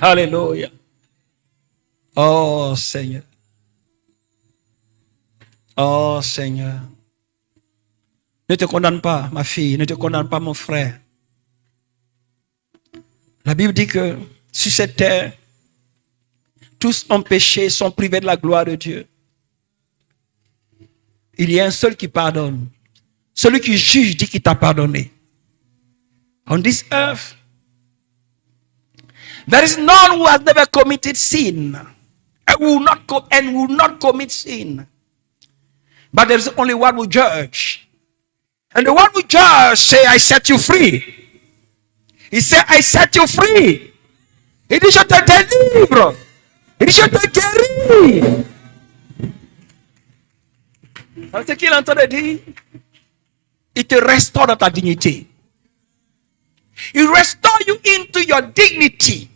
Alléluia. Oh Seigneur. Oh Seigneur. Ne te condamne pas, ma fille. Ne te condamne pas, mon frère. La Bible dit que sur cette terre, tous ont péché, sont privés de la gloire de Dieu. Il y a un seul qui pardonne. Celui qui juge dit qu'il t'a pardonné. On this earth, there is none who has never committed sin and will not commit sin. But there is only one who judge. And the one who judge say, I set you free. He said, I set you free. Il dit, je te délivre. Il dit, je te guéris. C'est ce qu'il est en train de dire. Il te restaure dans ta dignité. Il restore you into your dignity.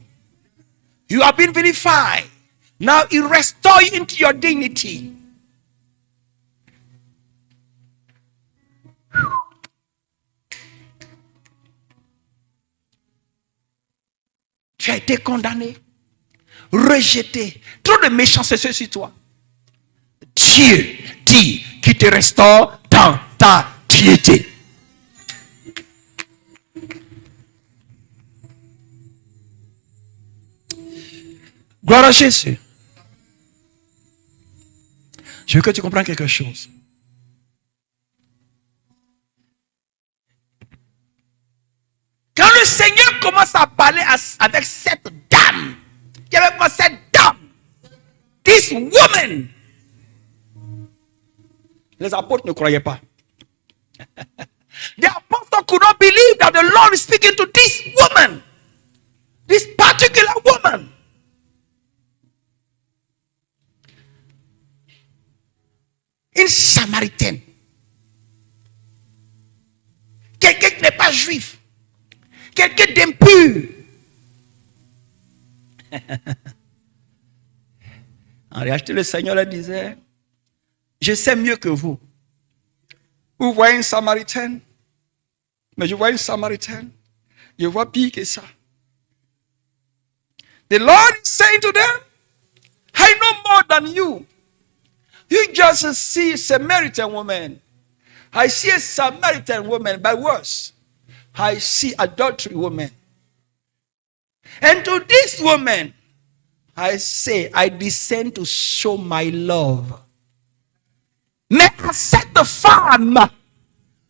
You have been vilified. Now he restore you into your dignity. Tu as été condamné, rejeté. Trop de méchanceté sur toi. Dieu dit qu'il te restaure dans ta dignité. Gloire à Jésus. Je veux que tu comprennes quelque chose. Quand le Seigneur commence à parler avec cette dame, il y avait quoi cette dame? This woman. Les apôtres ne croyaient pas. The apostles could not believe that the Lord is speaking to this woman. This particular woman. Une Samaritaine. Quelqu'un qui n'est pas juif. Quelqu'un d'impur. En réalité, le Seigneur leur disait, je sais mieux que vous. Vous voyez une Samaritaine, mais je vois une Samaritaine. Je vois pire que ça. The Lord is saying to them, I know more than you. You just see a Samaritan woman. I see a Samaritan woman, but worse, I see adultery woman. And to this woman, I say, I descend to show my love. Mais à cette femme,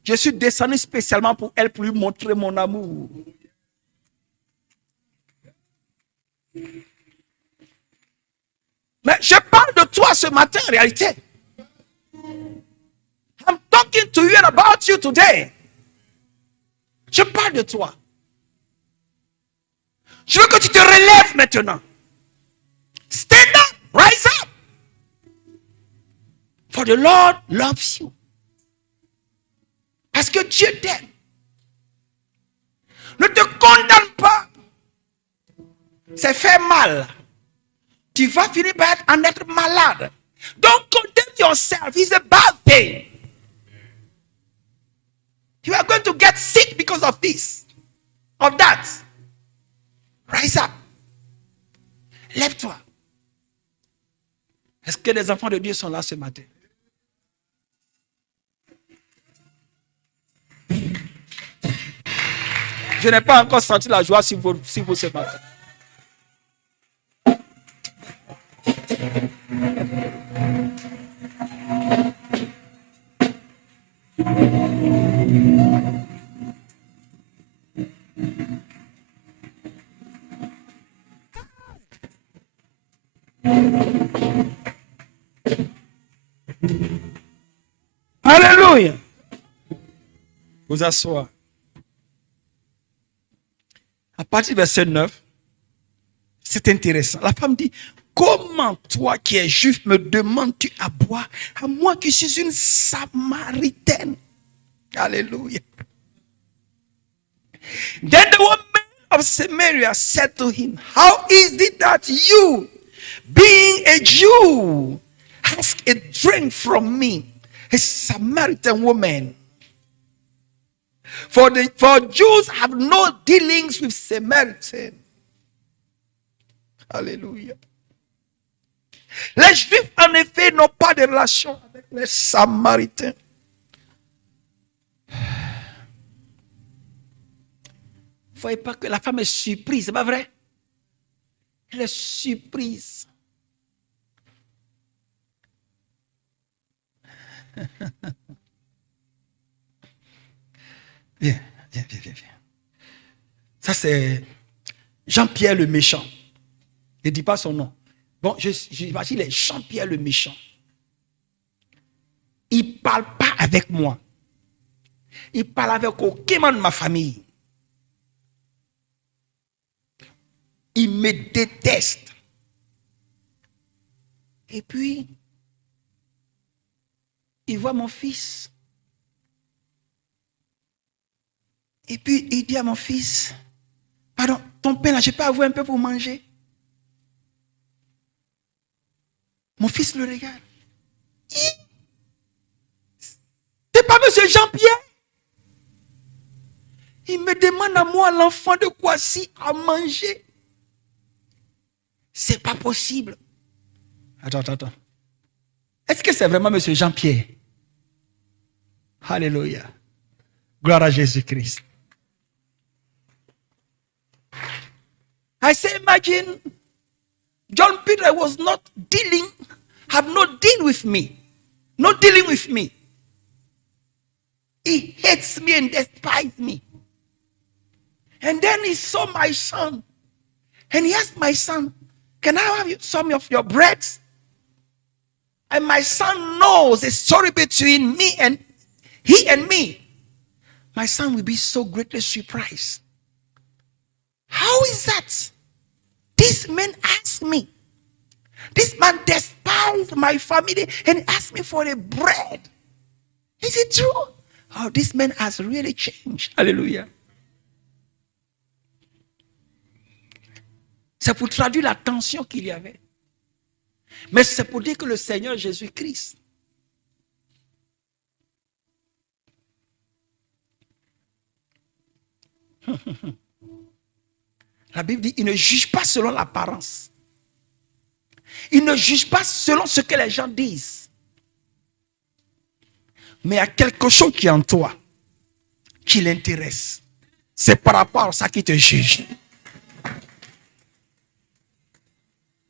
je suis descendu spécialement pour elle, pour lui montrer mon amour. Mais je parle de toi ce matin en réalité. I'm talking to you and about you today. Je parle de toi. Je veux que tu te relèves maintenant. Stand up, rise up. For the Lord loves you. Parce que Dieu t'aime. Ne te condamne pas. C'est fait mal. Tu vas finir par en être malade. Don't condemn yourself. It's a bad thing. You are going to get sick because of this, of that. Rise up. Lève-toi. Est-ce que les enfants de Dieu sont là ce matin? Je n'ai pas encore senti la joie sur vous ce matin. Alléluia. Vous asseoir. À partir du verset 9, c'est intéressant. La femme dit, comment toi qui es juif me demandes-tu à boire, à moi qui suis une Samaritaine? Alléluia. Then the woman of Samaria said to him, how is it that you, being a Jew, ask a drink from me, a Samaritan woman? For Jews have no dealings with Samaritans. Alléluia. Les Juifs, en effet, n'ont pas de relation avec les Samaritains. Vous ne voyez pas que la femme est surprise, c'est pas vrai? Elle est surprise. Viens. Ça, c'est Jean-Pierre le méchant. Ne dis pas son nom. Bon, j'imagine les Jean-Pierre le méchant. il ne parle pas avec moi. Il parle avec aucun membre de ma famille. Il me déteste. Et puis, il voit mon fils. Et puis, il dit à mon fils, pardon, ton pain là, je peux avoir un peu pour manger. Mon fils le regarde. C'est pas monsieur Jean-Pierre. Il me demande à moi, l'enfant de Kwasi, à manger. C'est pas possible. Attends. Est-ce que c'est vraiment monsieur Jean-Pierre? Alléluia. Gloire à Jésus-Christ. I say, imagine, John Peter was not dealing, have not deal with me. Not dealing with me. He hates me and despises me. And then he saw my son. And he asked my son, can I have some of your bread? And my son knows the story between me and he and me. My son will be so greatly surprised. How is that? This man asked me. This man despised my family and asked me for the bread. Is it true? Oh, this man has really changed. Hallelujah. C'est pour traduire la tension qu'il y avait. Mais c'est pour dire que le Seigneur Jésus-Christ la Bible dit, il ne juge pas selon l'apparence. Il ne juge pas selon ce que les gens disent. Mais il y a quelque chose qui est en toi, qui l'intéresse. C'est par rapport à ça qu'il te juge.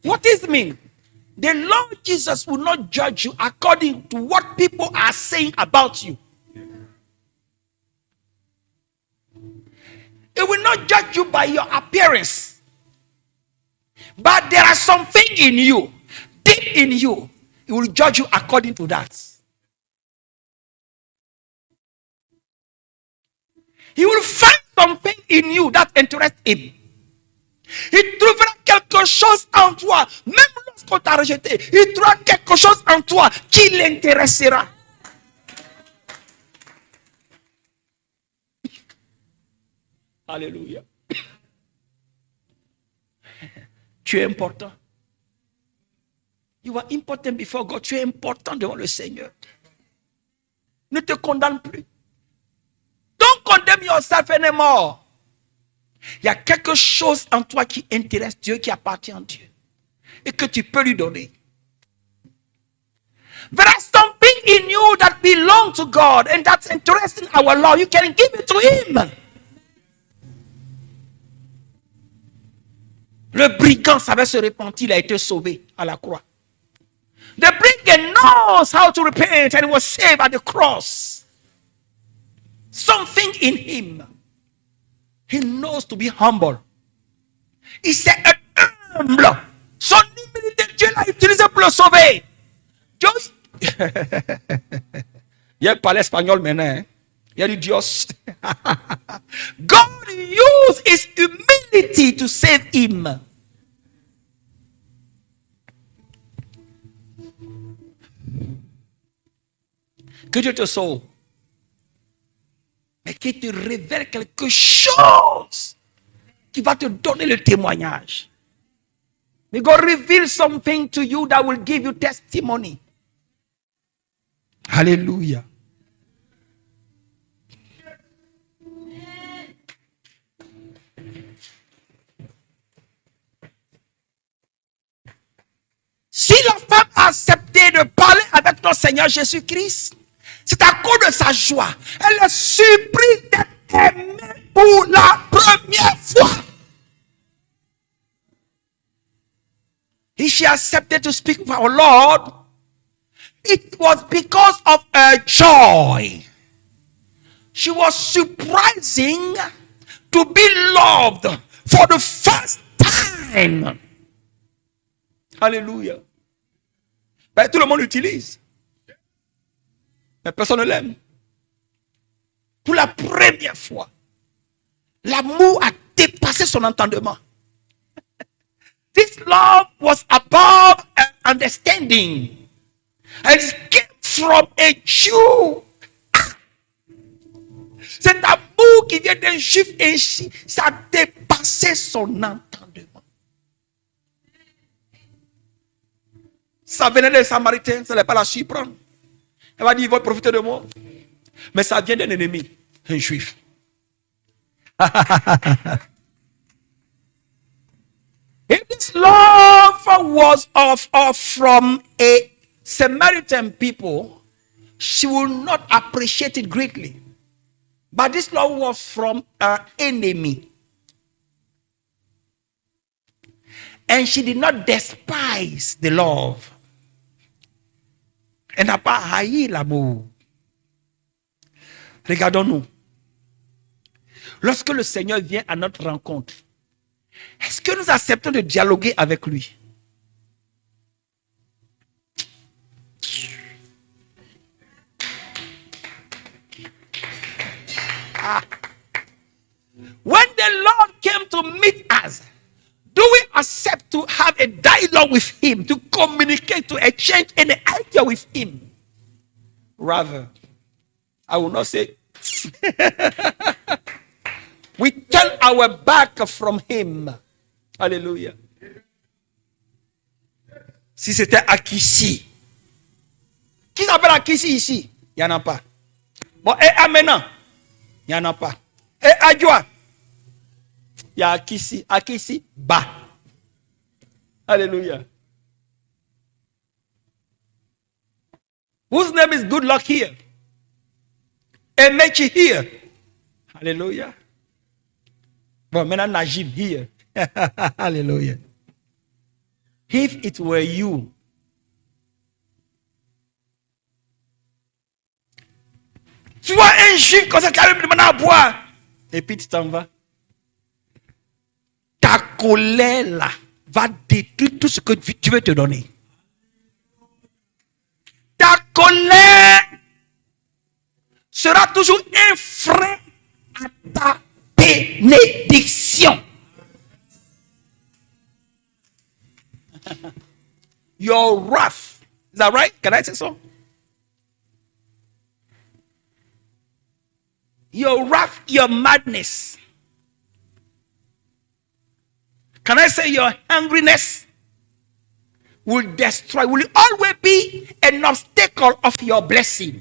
What does it mean? The Lord Jesus will not judge you according to what people are saying about you. It will not judge you by your appearance. But there are something in you, deep in you. It will judge you according to that. He will find something in you that interests him. Il trouvera quelque chose en toi, même lorsqu'on t'a rejeté, il trouvera quelque chose en toi qui l'intéressera. Alléluia. Tu es important. You are important before God. Tu es important devant le Seigneur. Ne te condamne plus. Don't condemn yourself anymore. Il y a quelque chose en toi qui intéresse Dieu, qui appartient à Dieu. Et que tu peux lui donner. There is something in you that belongs to God and that's interesting our Lord. You can give it to Him. Le brigand savait se repentir, il a été sauvé à la croix. The brigand knows how to repent and was saved at the cross. Something in him. He knows to be humble. Il s'est humble. Son humilité, Dieu l'a utilisé pour le sauver. Dios. Il parle espagnol maintenant. Hein? Il a dit Dios. God used his humility to save him. Que Dieu te sauve. Mais qu'il te révèle quelque chose qui va te donner le témoignage. May God reveal something to you that will give you testimony. Alléluia. Si la femme a accepté de parler avec notre Seigneur Jésus-Christ, c'est à cause de sa joie. Elle est surprise d'être aimée pour la première fois. If she accepted to speak with our Lord, it was because of her joy. She was surprising to be loved for the first time. Alléluia. Ben, tout le monde l'utilise. Mais personne ne l'aime. Pour la première fois, l'amour a dépassé son entendement. This love was above understanding. And it came from a Jew. Cet amour qui vient d'un juif ainsi, ça a dépassé son entendement. Ça venait d'un Samaritain, ça n'est pas la surprendre. Elle va dire, il va profiter de moi. Mais ça vient d'un ennemi, un juif. If this love was from a Samaritan people, she will not appreciate it greatly. But this love was from her enemy. And she did not despise the love. Elle n'a pas haï l'amour. Regardons-nous. Lorsque le Seigneur vient à notre rencontre, est-ce que nous acceptons de dialoguer avec lui? When the Lord came to meet us, do we accept to have a dialogue with him, to communicate, to exchange any idea with him? Rather, I will not say, we turn our back from him. Alléluia. Si c'était Akissi, qui s'appelle Akissi ici? Il n'y en a pas. Bon, et Amena, il n'y en a pas. Et Adjoa, il y a Akissi, bas. Alléluia. Whose name is Good Luck here? Emechi here. Alléluia. Bon, maintenant Najib here. Hallelujah. If it were you, tu vois un juif comme ça qui arrive demander à boire, et puis tu t'en vas. Ta colère là va détruire tout ce que tu veux te donner. Ta colère sera toujours un frein à ta bénédiction. Your wrath. Is that right? Can I say so? Your wrath, your madness. Can I say your hungriness will destroy, will always be an obstacle of your blessing.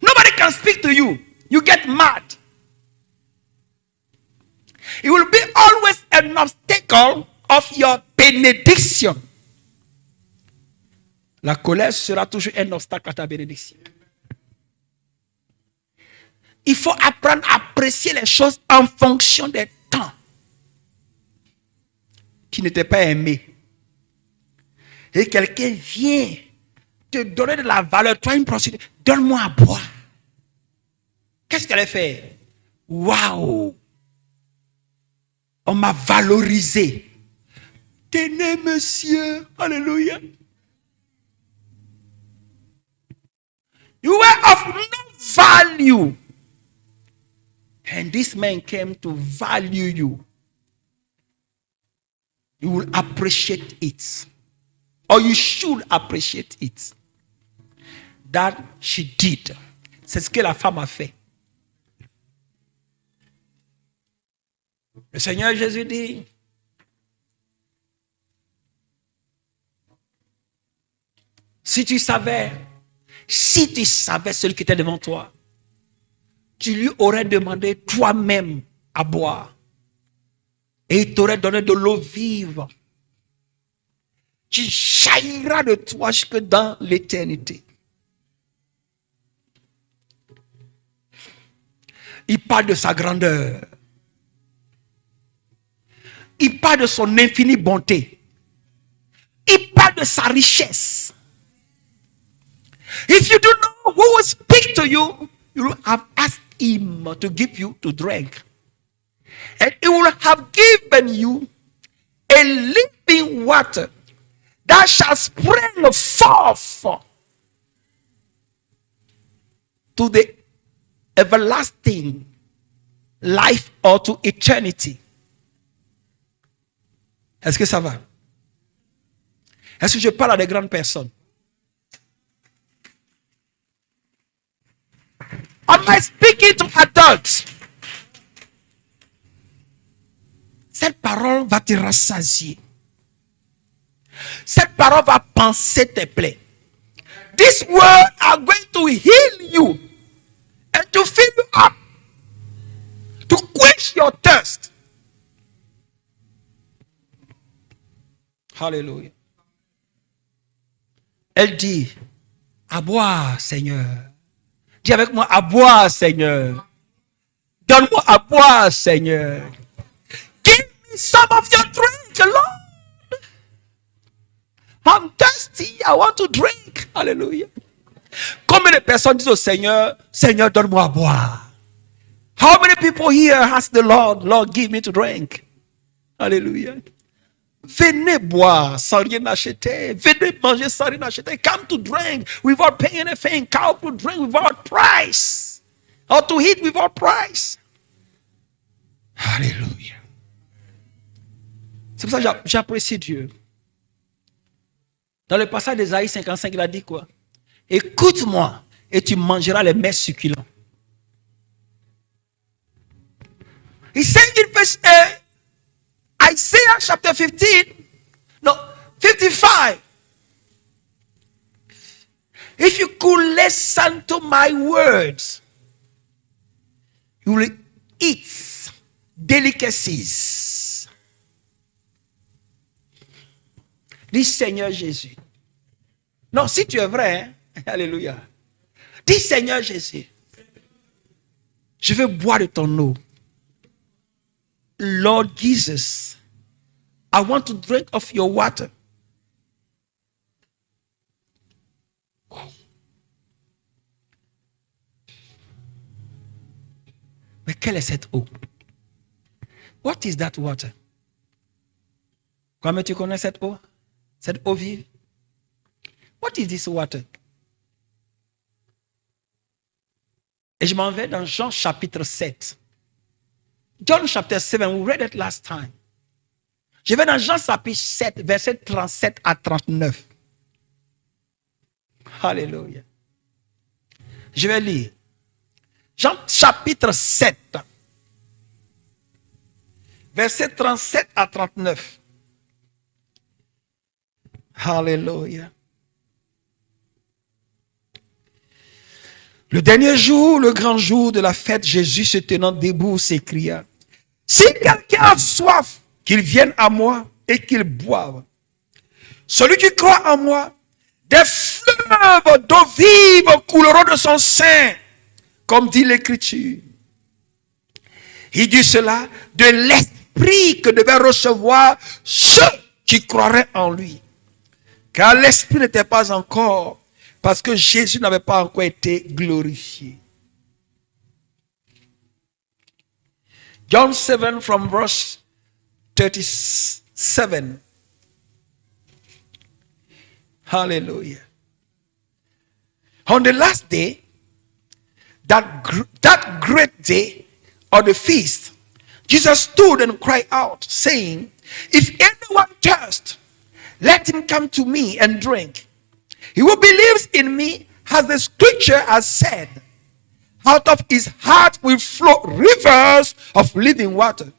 Nobody can speak to you. You get mad. It will be always an obstacle of your benediction. La colère sera toujours un obstacle à ta bénédiction. Il faut apprendre à apprécier les choses en fonction des temps. Tu n'étais pas aimé. Et quelqu'un vient te donner de la valeur. Toi, une prostituée, donne-moi à boire. Qu'est-ce qu'elle a fait? Waouh! On m'a valorisé. Tenez, monsieur. Alléluia. You were of no value. And this man came to value you. You will appreciate it. Or you should appreciate it. That she did. C'est ce que la femme a fait. Le Seigneur Jésus dit, si tu savais celui qui était devant toi, tu lui aurais demandé toi-même à boire. Et il t'aurait donné de l'eau vive qui jaillira de toi jusque dans l'éternité. Il parle de sa grandeur. Il parle de son infinie bonté. Il parle de sa richesse. If you don't know who will speak to you, you will have asked him to give you to drink. And he will have given you a living water that shall spring forth to the everlasting life or to eternity. Est-ce que ça va? Est-ce que je parle à des grandes personnes? Am I speaking to adults? Cette parole va te rassasier. Cette parole va panser tes plaies. These words are going to heal you and to fill you up, to quench your thirst. Hallelujah. Elle dit, à boire, Seigneur. Dis avec moi, à boire, Seigneur. Donne-moi à boire, Seigneur. Give me some of your drink, Lord. I'm thirsty. I want to drink. Hallelujah. Combien de personnes disent au Seigneur, Seigneur, donne-moi à boire? How many people here ask the Lord, Lord, give me to drink? Hallelujah. Venez boire sans rien acheter. Venez manger sans rien acheter. Come to drink without paying anything. Come to drink without price. Or to eat without price. Hallelujah. C'est pour ça que j'apprécie Dieu. Dans le passage d'Ésaïe 55, il a dit quoi? Écoute-moi et tu mangeras les mets succulents. He said in Isaiah chapter 55. If you could listen to my words, you will eat delicacies. Dis Seigneur Jésus. Non, si tu es vrai, hein? Alléluia. Dis Seigneur Jésus. Je veux boire de ton eau. Lord Jesus, I want to drink of your water. Mais quelle est cette eau? What is that water? Comment tu connais cette eau? Cette eau vive? What is this water? Et je m'en vais dans Jean chapitre 7. John chapter 7, we read it last time. Je vais dans Jean chapitre 7, verset 37 à 39. Alléluia. Je vais lire. Jean chapitre 7, verset 37 à 39. Alléluia. Le dernier jour, le grand jour de la fête, Jésus se tenant debout s'écria, si quelqu'un a soif, qu'il vienne à moi et qu'il boive. Celui qui croit en moi, des fleuves d'eau vive couleront de son sein, comme dit l'Écriture. Il dit cela de l'esprit que devaient recevoir ceux qui croiraient en lui. Car l'esprit n'était pas encore, parce que Jésus n'avait pas encore été glorifié. John 7 from verse 37. Hallelujah. On the last day, that great day of the feast, Jesus stood and cried out, saying, if anyone thirsts, let him come to me and drink. He who believes in me, as the scripture has said, out of his heart will flow rivers of living water.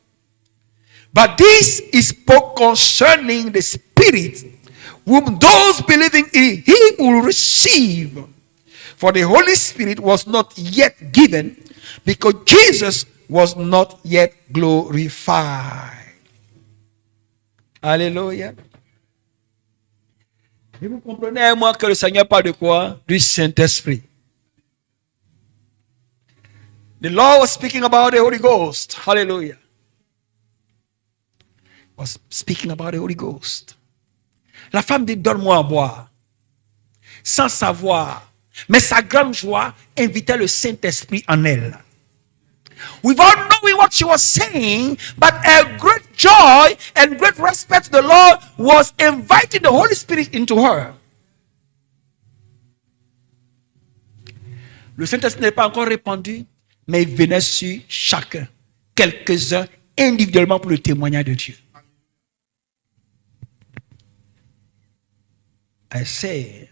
But this is spoke concerning the Spirit, whom those believing in him will receive. For the Holy Spirit was not yet given, because Jesus was not yet glorified. Alléluia. Et vous comprenez, moi, que le Seigneur parle de quoi? Du Saint-Esprit. The Lord was speaking about the Holy Ghost. Hallelujah. Was speaking about the Holy Ghost. La femme dit, donne-moi à boire. Sans savoir. Mais sa grande joie invitait le Saint-Esprit en elle. Without knowing what she was saying, but a great joy and great respect to the Lord was inviting the Holy Spirit into her. Le Saint-Esprit n'est pas encore répandu, mais il venait sur chacun, quelques-uns individuellement pour le témoignage de Dieu. I say,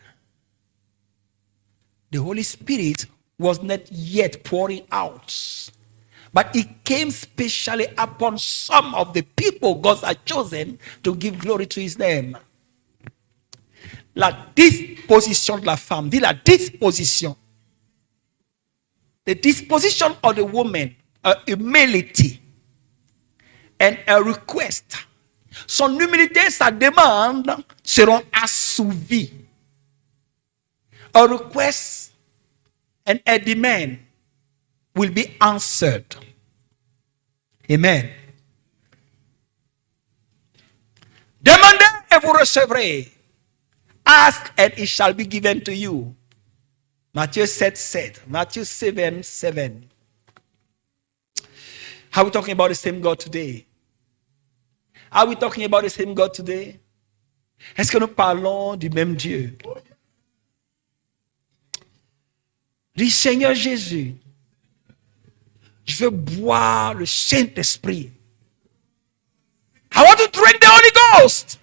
the Holy Spirit was not yet pouring out, but it came specially upon some of the people God has chosen to give glory to his name. La disposition de la femme, dit la disposition. The disposition of the woman, her humility and her request. Son humilité, sa demande seront assouvies. Her request and her demand will be answered. Amen. Demandez et vous recevrez. Ask and it shall be given to you. Matthew 7:7. Matthew 7:7. Are we talking about the same God today? Are we talking about the same God today? Est-ce que nous parlons du même Dieu? Dis Seigneur Jésus, je veux boire le Saint-Esprit. I want to drink the Holy Ghost.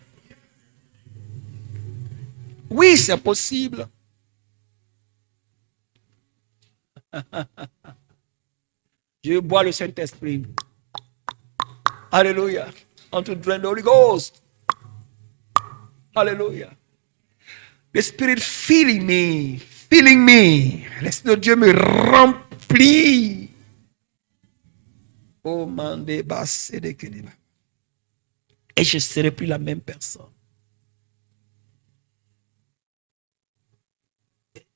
Oui, c'est possible. Je veux boire le Saint-Esprit. Alléluia. I want to drink the Holy Ghost. Alléluia. The Spirit filling me. Filling me. L'Esprit de Dieu me remplit. Oh, mandé bassé de Kédéba. Et je ne serai plus la même personne.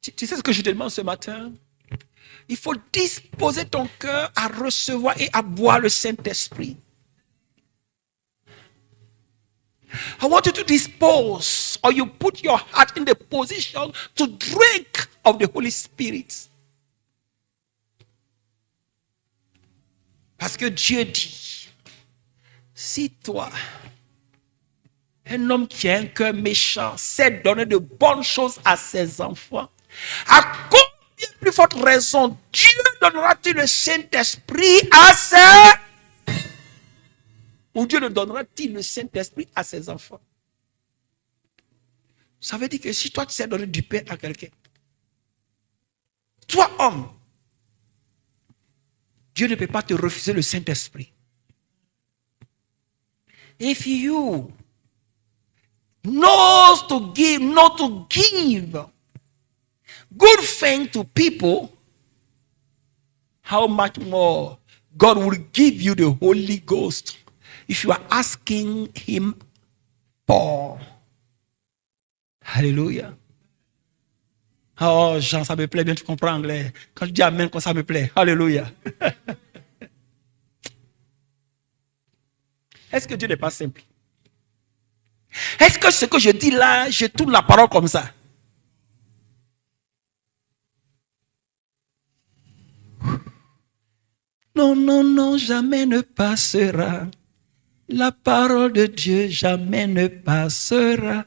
Tu sais ce que je te demande ce matin? Il faut disposer ton cœur à recevoir et à boire le Saint-Esprit. I want you to dispose, or you put your heart in the position to drink of the Holy Spirit. Parce que Dieu dit, si toi, un homme qui a un cœur méchant, sait donner de bonnes choses à ses enfants, à combien plus forte raison Dieu donnera-t-il le Saint-Esprit à ses... Ou Dieu ne donnera-t-il le Saint-Esprit à ses enfants? Ça veut dire que si toi tu sais donner du pain à quelqu'un, toi homme, Dieu ne peut pas te refuser le Saint-Esprit. If you know to give good things to people, how much more God will give you the Holy Ghost if you are asking him for. Hallelujah. Oh, Jean, ça me plaît bien, tu comprends anglais. Quand je dis amen, ça me plaît. Alléluia. Est-ce que Dieu n'est pas simple? Est-ce que ce que je dis là, je tourne la parole comme ça? Non, non, non, jamais ne passera. La parole de Dieu jamais ne passera.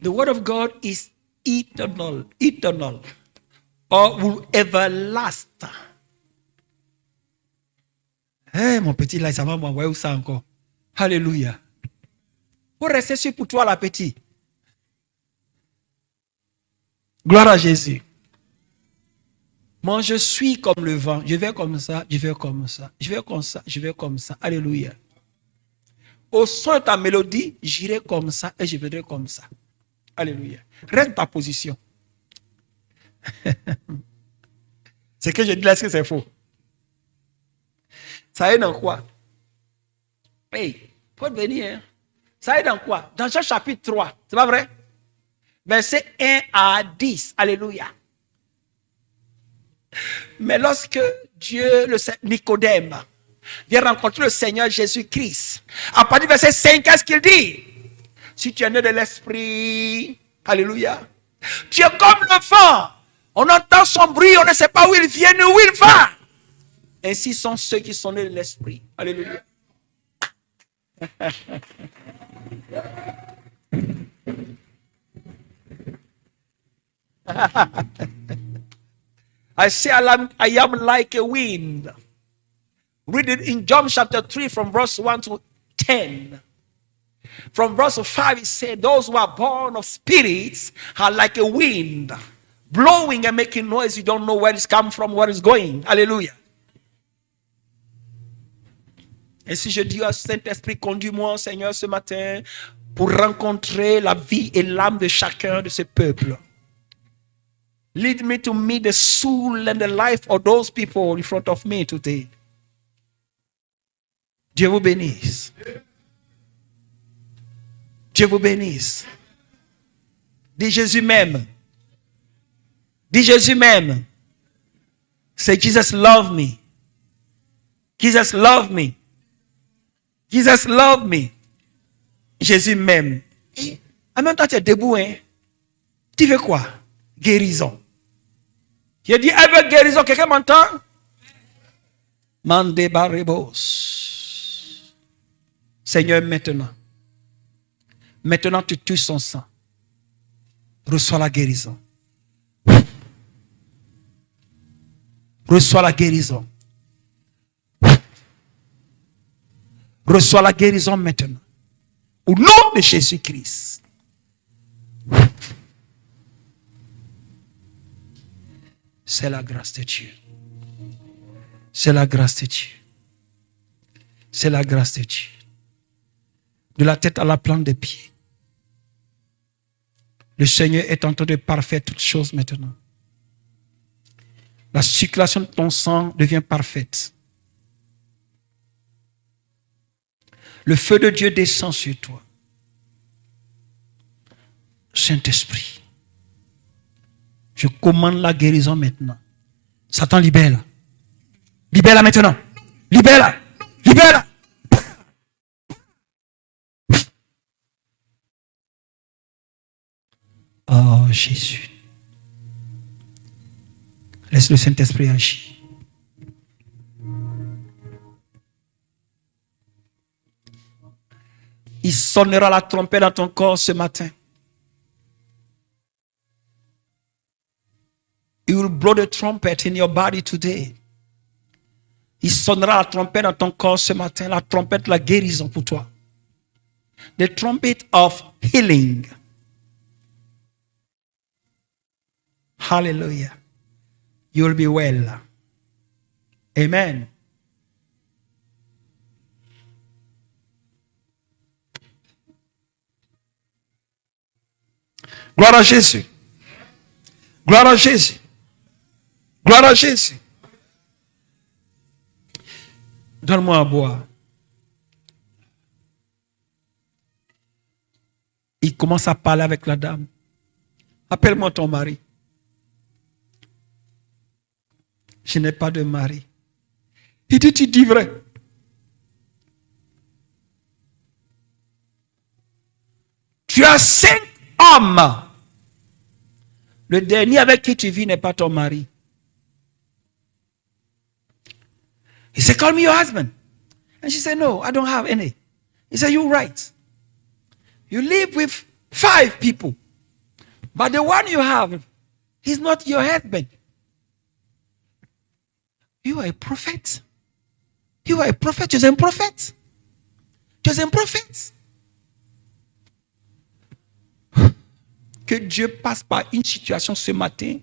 The word of God is eternal, or will everlast. Hey, mon petit là, ça va m'envoyer où ça encore? Alléluia. Pour rester sûr pour toi, la petite. Gloire à Jésus. Moi, je suis comme le vent. Je vais comme ça, je vais comme ça. Je vais comme ça, je vais comme ça. Alléluia. Au son de ta mélodie, j'irai comme ça et je viendrai comme ça. Alléluia. Reste ta position. Ce que je dis là, est-ce que c'est faux? Ça est dans quoi? Hey, faut venir. Hein? Ça est dans quoi? Dans Jean chapitre 3. C'est pas vrai? Verset 1 à 10. Alléluia. Mais lorsque Dieu, Nicodème, vient rencontrer le Seigneur Jésus-Christ, à partir du verset 5, qu'est-ce qu'il dit? Si tu es né de l'esprit, alléluia, tu es comme le vent. On entend son bruit, on ne sait pas où il vient ni où il va. Ainsi sont ceux qui sont nés de l'esprit. Alléluia. I say I am like a wind. Read it in John chapter 3 from verse 1 to 10. From verse 5 it said, those who are born of spirits are like a wind, blowing and making noise. You don't know where it's come from, where it's going. Alléluia. Et si je dis au Saint-Esprit, conduis-moi, Seigneur, ce matin, pour rencontrer la vie et l'âme de chacun de ce peuple. Lead me to meet the soul and the life of those people in front of me today. Dieu vous bénisse. Dieu vous bénisse. Dis Jésus m'aime. Dis Jésus m'aime. Say Jesus love me. Jesus love me. Jesus love me. Jésus m'aime. En même temps, tu es debout, hein? Tu veux quoi? Guérison. J'ai dit, elle veut guérison. Quelqu'un m'entend? Mande barebos. Seigneur, maintenant. Maintenant, tu touches son sang. Reçois la guérison. Reçois la guérison. Reçois la guérison maintenant. Au nom de Jésus-Christ. C'est la grâce de Dieu. C'est la grâce de Dieu. C'est la grâce de Dieu. De la tête à la plante des pieds. Le Seigneur est en train de parfaire toutes choses maintenant. La circulation de ton sang devient parfaite. Le feu de Dieu descend sur toi. Saint-Esprit, je commande la guérison maintenant. Satan, libère-la. Libère-la maintenant. Libère-la. Libère-la. Oh Jésus. Laisse le Saint-Esprit agir. Il sonnera la trompette dans ton corps ce matin. He will blow the trumpet in your body today. Il sonnera la trompette dans ton corps ce matin. La trompette de la guérison pour toi. The trumpet of healing. Hallelujah. You will be well. Amen. Gloire à Jésus. Gloire à Jésus. Gloire à Jésus. Donne-moi à boire. Il commence à parler avec la dame. Appelle-moi ton mari. Je n'ai pas de mari. Il dit, tu dis vrai. Tu as 5 hommes. Le dernier avec qui tu vis n'est pas ton mari. He said, call me your husband. And she said, no, I don't have any. He said, you're right. You live with 5 people. But the one you have, he's not your husband. You are a prophet. You are a prophet. Tu es un prophète. Tu es un prophète. Que Dieu passe par une situation ce matin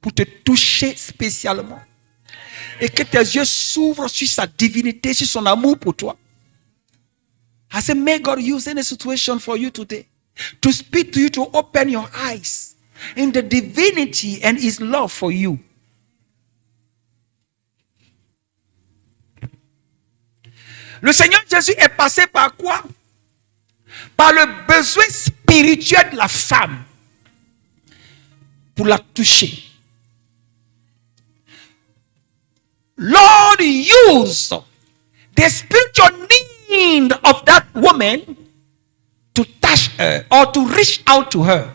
pour te toucher spécialement. Et que tes yeux s'ouvrent sur sa divinité, sur son amour pour toi. I say, may God use any situation for you today to speak to you, to open your eyes in the divinity and His love for you. Le Seigneur Jésus est passé par quoi? Par le besoin spirituel de la femme pour la toucher. Lord, use the spiritual need of that woman to touch her or to reach out to her.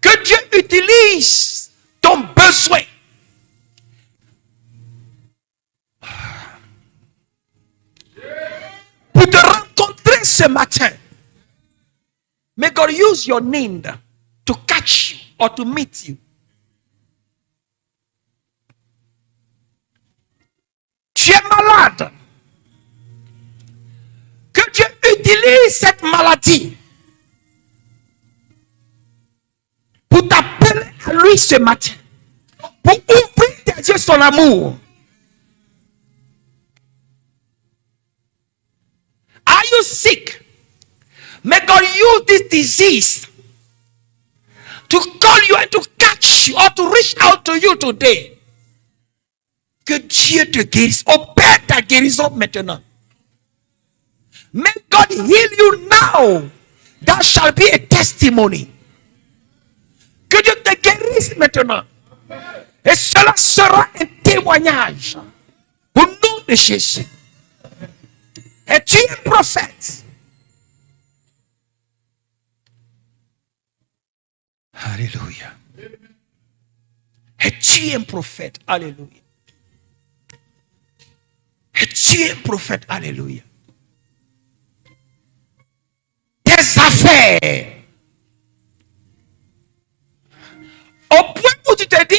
Que Dieu utilise ton besoin. ce matin, may God use your need to catch you or to meet you. Tu es malade. Que Dieu utilise cette maladie pour t'appeler à lui ce matin, pour ouvrir tes yeux son amour. Are you sick? May God use this disease to call you and to catch you or to reach out to you today. Que Dieu te guérisse. Opère ta guérison maintenant. May God heal you now. That shall be a testimony. Que Dieu te guérisse maintenant. Et cela sera un témoignage. Au nom de Jésus. Et tu es prophète. Alléluia. Et tu es un prophète. Alléluia. Et tu es un prophète. Alléluia. Tes affaires. Au point où tu te dis,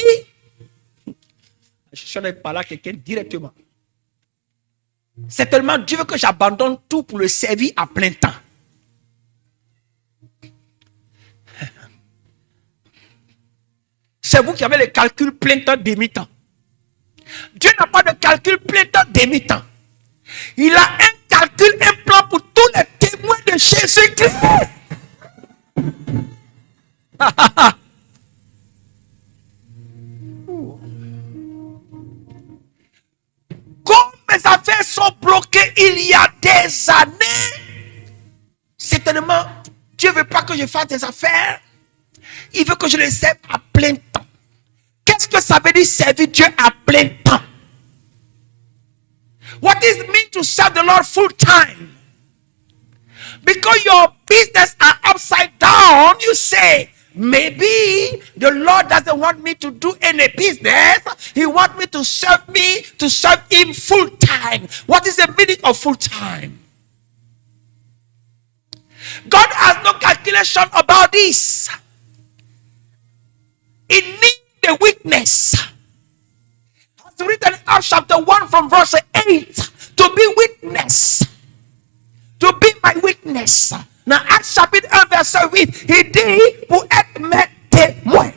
je ne parle à quelqu'un directement. C'est tellement Dieu veut que j'abandonne tout pour le servir à plein temps. C'est vous qui avez le calcul plein temps, demi-temps. Dieu n'a pas de calcul plein temps, demi-temps. Il a un calcul, un plan pour tous les témoins de Jésus-Christ. Comme mes affaires sont bloquées il y a des années, certainement, Dieu ne veut pas que je fasse des affaires. Il veut que je les serve à plein temps. Qu'est-ce que ça veut dire servir Dieu à plein temps? What does it mean to serve the Lord full time? Because your business are upside down, you say, maybe the Lord doesn't want me to do any business. He wants me to serve him full time. What is the meaning of full time? God has no calculation about this. It needs the witness. As written in Acts chapter 1 from verse 8, to be witness. To be my witness. Dans Acts chapitre 1 verset 8, il dit pour être mes témoins.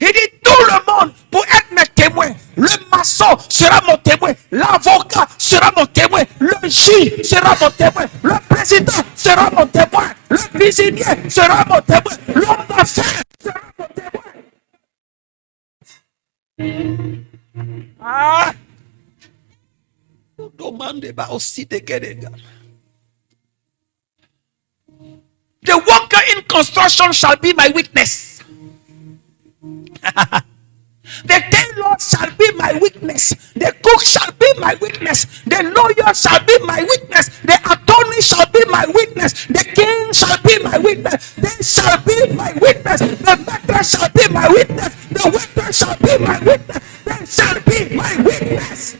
Il dit tout le monde pour être mes témoins. Le maçon sera mon témoin. L'avocat sera mon témoin. Le juge sera mon témoin. Le président sera mon témoin. Le cuisinier sera mon témoin. L'homme d'affaires sera mon témoin. Ah! The worker in construction shall be my witness. The tailor shall be my witness. The cook shall be my witness. The lawyer shall be my witness. The attorney shall be my witness. The king shall be my witness. They shall be my witness. The maker shall be my witness. The waiter shall be my witness. They shall be my witness.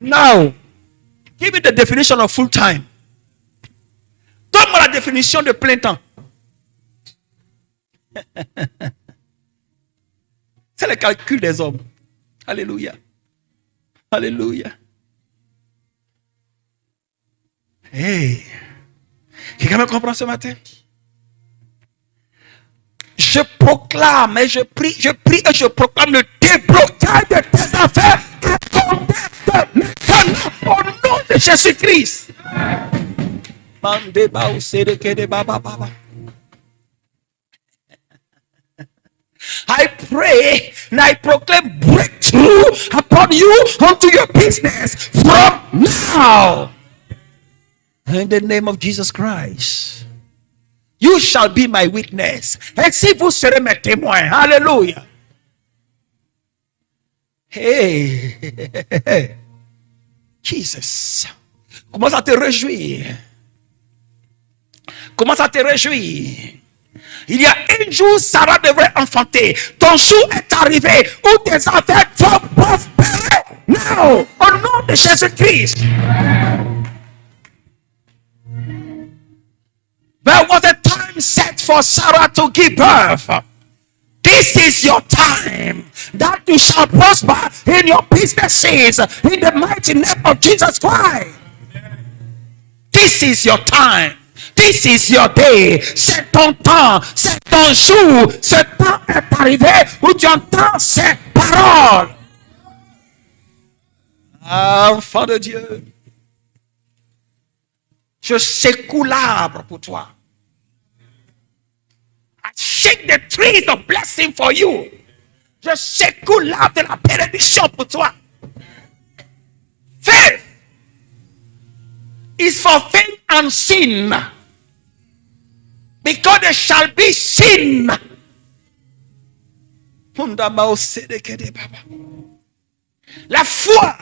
Now, give me the definition of full time. Donne-moi la définition de plein temps. C'est le calcul des hommes. Alléluia. Alléluia. Hey. Quelqu'un me comprend ce matin? Je proclame et je prie et je proclame le déblocage de tes affaires maintenant au nom de Jésus-Christ. I pray and I proclaim breakthrough upon you unto your business from now. In the name of Jesus Christ. You shall be my witness. Et si vous serez mes témoins. Hallelujah. Hey. Jesus. Commence à te réjouir. Commence à te réjouir. Il y a un jour, Sarah devrait enfanter. Ton jour est arrivé où tes affaires vont prospérer. Now, au nom de Jésus-Christ. There was a time set for Sarah to give birth. This is your time that you shall prosper in your businesses in the mighty name of Jesus Christ. This is your time. This is your day. C'est ton temps. C'est ton jour. Ce temps est arrivé où tu entends ces paroles. Enfant de Dieu, je secoue l'arbre pour toi. I shake the trees of blessing for you. Je secoue l'arbre de la bénédiction pour toi. Faith is for faith and sin. Because there shall be sin. La foi,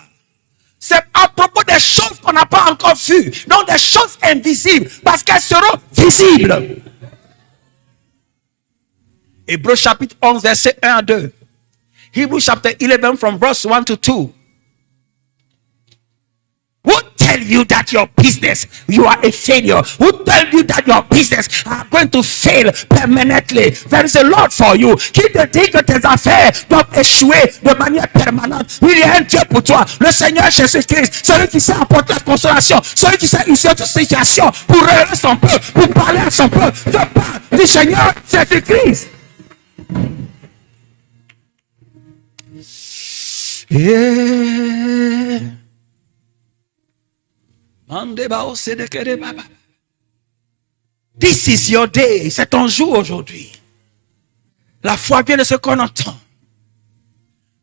c'est à propos des choses qu'on n'a pas encore vues. Donc des choses invisibles. Parce qu'elles seront visibles. Hébreux chapitre 11, verset 1 à 2. Hebrews chapter 11 from verse 1 to 2. Who tell you that your business, you are a failure? Who tell you that your business are going to fail permanently? There is a Lord for you. Qui te dit que tes affaires doivent échouer de manière permanente? Il y a un Dieu pour toi. Le Seigneur Jésus-Christ, celui qui sait apporter la consolation, celui qui sait utiliser toute situation pour relever son peuple, pour parler à son peuple. Je parle du Seigneur Jésus-Christ. Yeah. This is your day. C'est ton jour aujourd'hui. La foi vient de ce qu'on entend.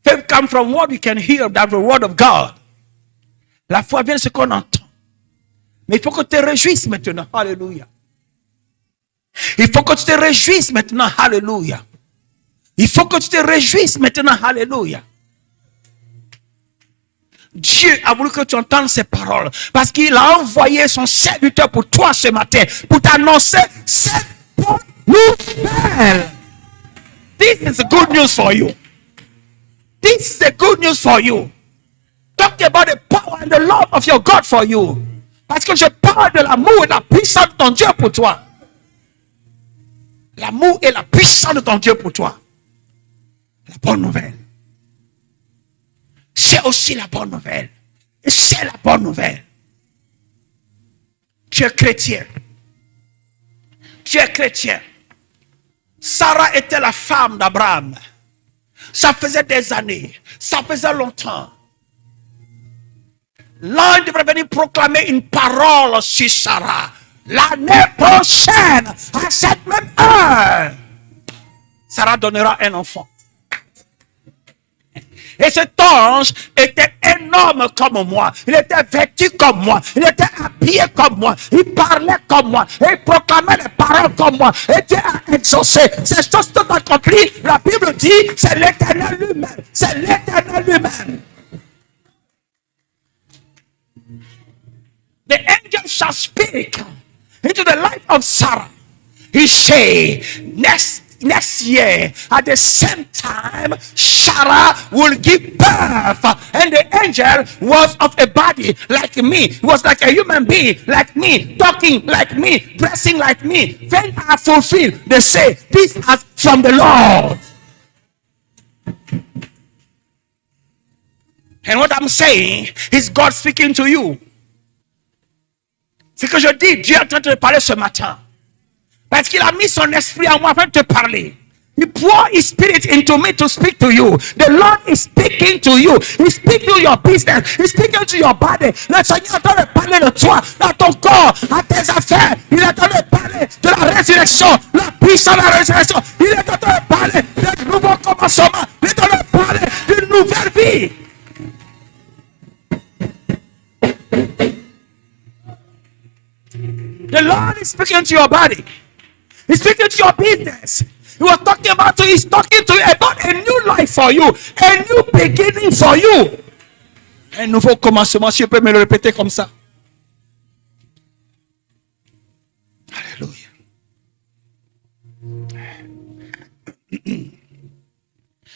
Faith comes from what we can hear, that the word of God. La foi vient de ce qu'on entend. Mais il faut que tu te réjouisses maintenant. Alléluia. Il faut que tu te réjouisses maintenant. Alléluia. Il faut que tu te réjouisses maintenant. Alléluia. Dieu a voulu que tu entendes ces paroles parce qu'il a envoyé son serviteur pour toi ce matin pour t'annoncer cette bonne nouvelle. This is good news for you. This is the good news for you. Talk about the power and the love of your God for you. Parce que je parle de l'amour et de la puissance de ton Dieu pour toi. L'amour et la puissance de ton Dieu pour toi. La bonne nouvelle. C'est aussi la bonne nouvelle. Et c'est la bonne nouvelle. Tu es chrétien. Tu es chrétien. Sarah était la femme d'Abraham. Ça faisait des années. Ça faisait longtemps. L'ange devrait venir proclamer une parole sur Sarah. L'année prochaine, à cette même heure, Sarah donnera un enfant. Et cet ange était énorme comme moi. Il était vêtu comme moi. Il était habillé comme moi. Il parlait comme moi. Et il proclamait les paroles comme moi. Et Dieu a exaucé. Ces choses sont accomplies. La Bible dit, c'est l'Éternel lui-même. C'est l'Éternel lui-même. The angel shall speak into the life of Sarah. He say, next year, at the same time, Sarah will give birth. And the angel was of a body like me. He was like a human being, like me, talking like me, dressing like me. When I fulfill, they say, this is from the Lord. And what I'm saying is God speaking to you. C'est que je dis, Dieu est en train de te parler ce matin. Parce qu'il a mis son esprit en moi afin de te parler. He poured his spirit into me to speak to you. The Lord is speaking to you. He's speaking to your business. He's speaking to your body. Le Seigneur est en train de parler de toi, dans ton corps, à tes affaires. Il est en train de parler de la résurrection, la puissance de la résurrection. Il est en train de parler de nouveaux commencements. Il est en train de parler d'une nouvelle vie. The Lord is speaking to your body. He's speaking to your business. He was talking about you. He's talking to you about a new life for you. A new beginning for you. Un nouveau commencement. Si je peux me le répéter comme ça. Alléluia.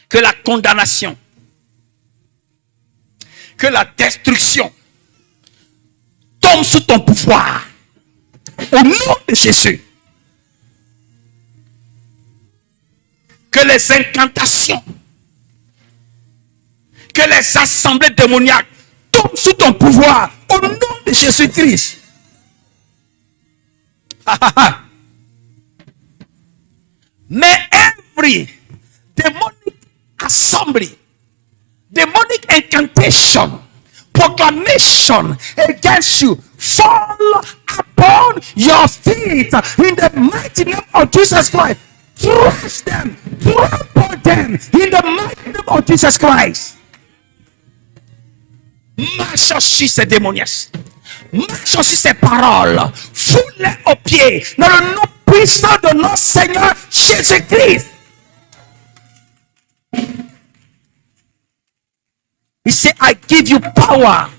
que la condamnation, que la destruction tombe sous ton pouvoir. Au nom de Jésus. Que les incantations, que les assemblées démoniaques tombent sous ton pouvoir. Au nom de Jésus-Christ. May every demonic assembly, demonic incantation, proclamation against you fall upon your feet in the mighty name of Jesus Christ. Crush them, trample them in the mighty name of Jesus Christ. Marche sur ces démoniaques, marche sur ces paroles, foule-les aux pieds dans le nom puissant de notre Seigneur Jésus-Christ. He said, I give you power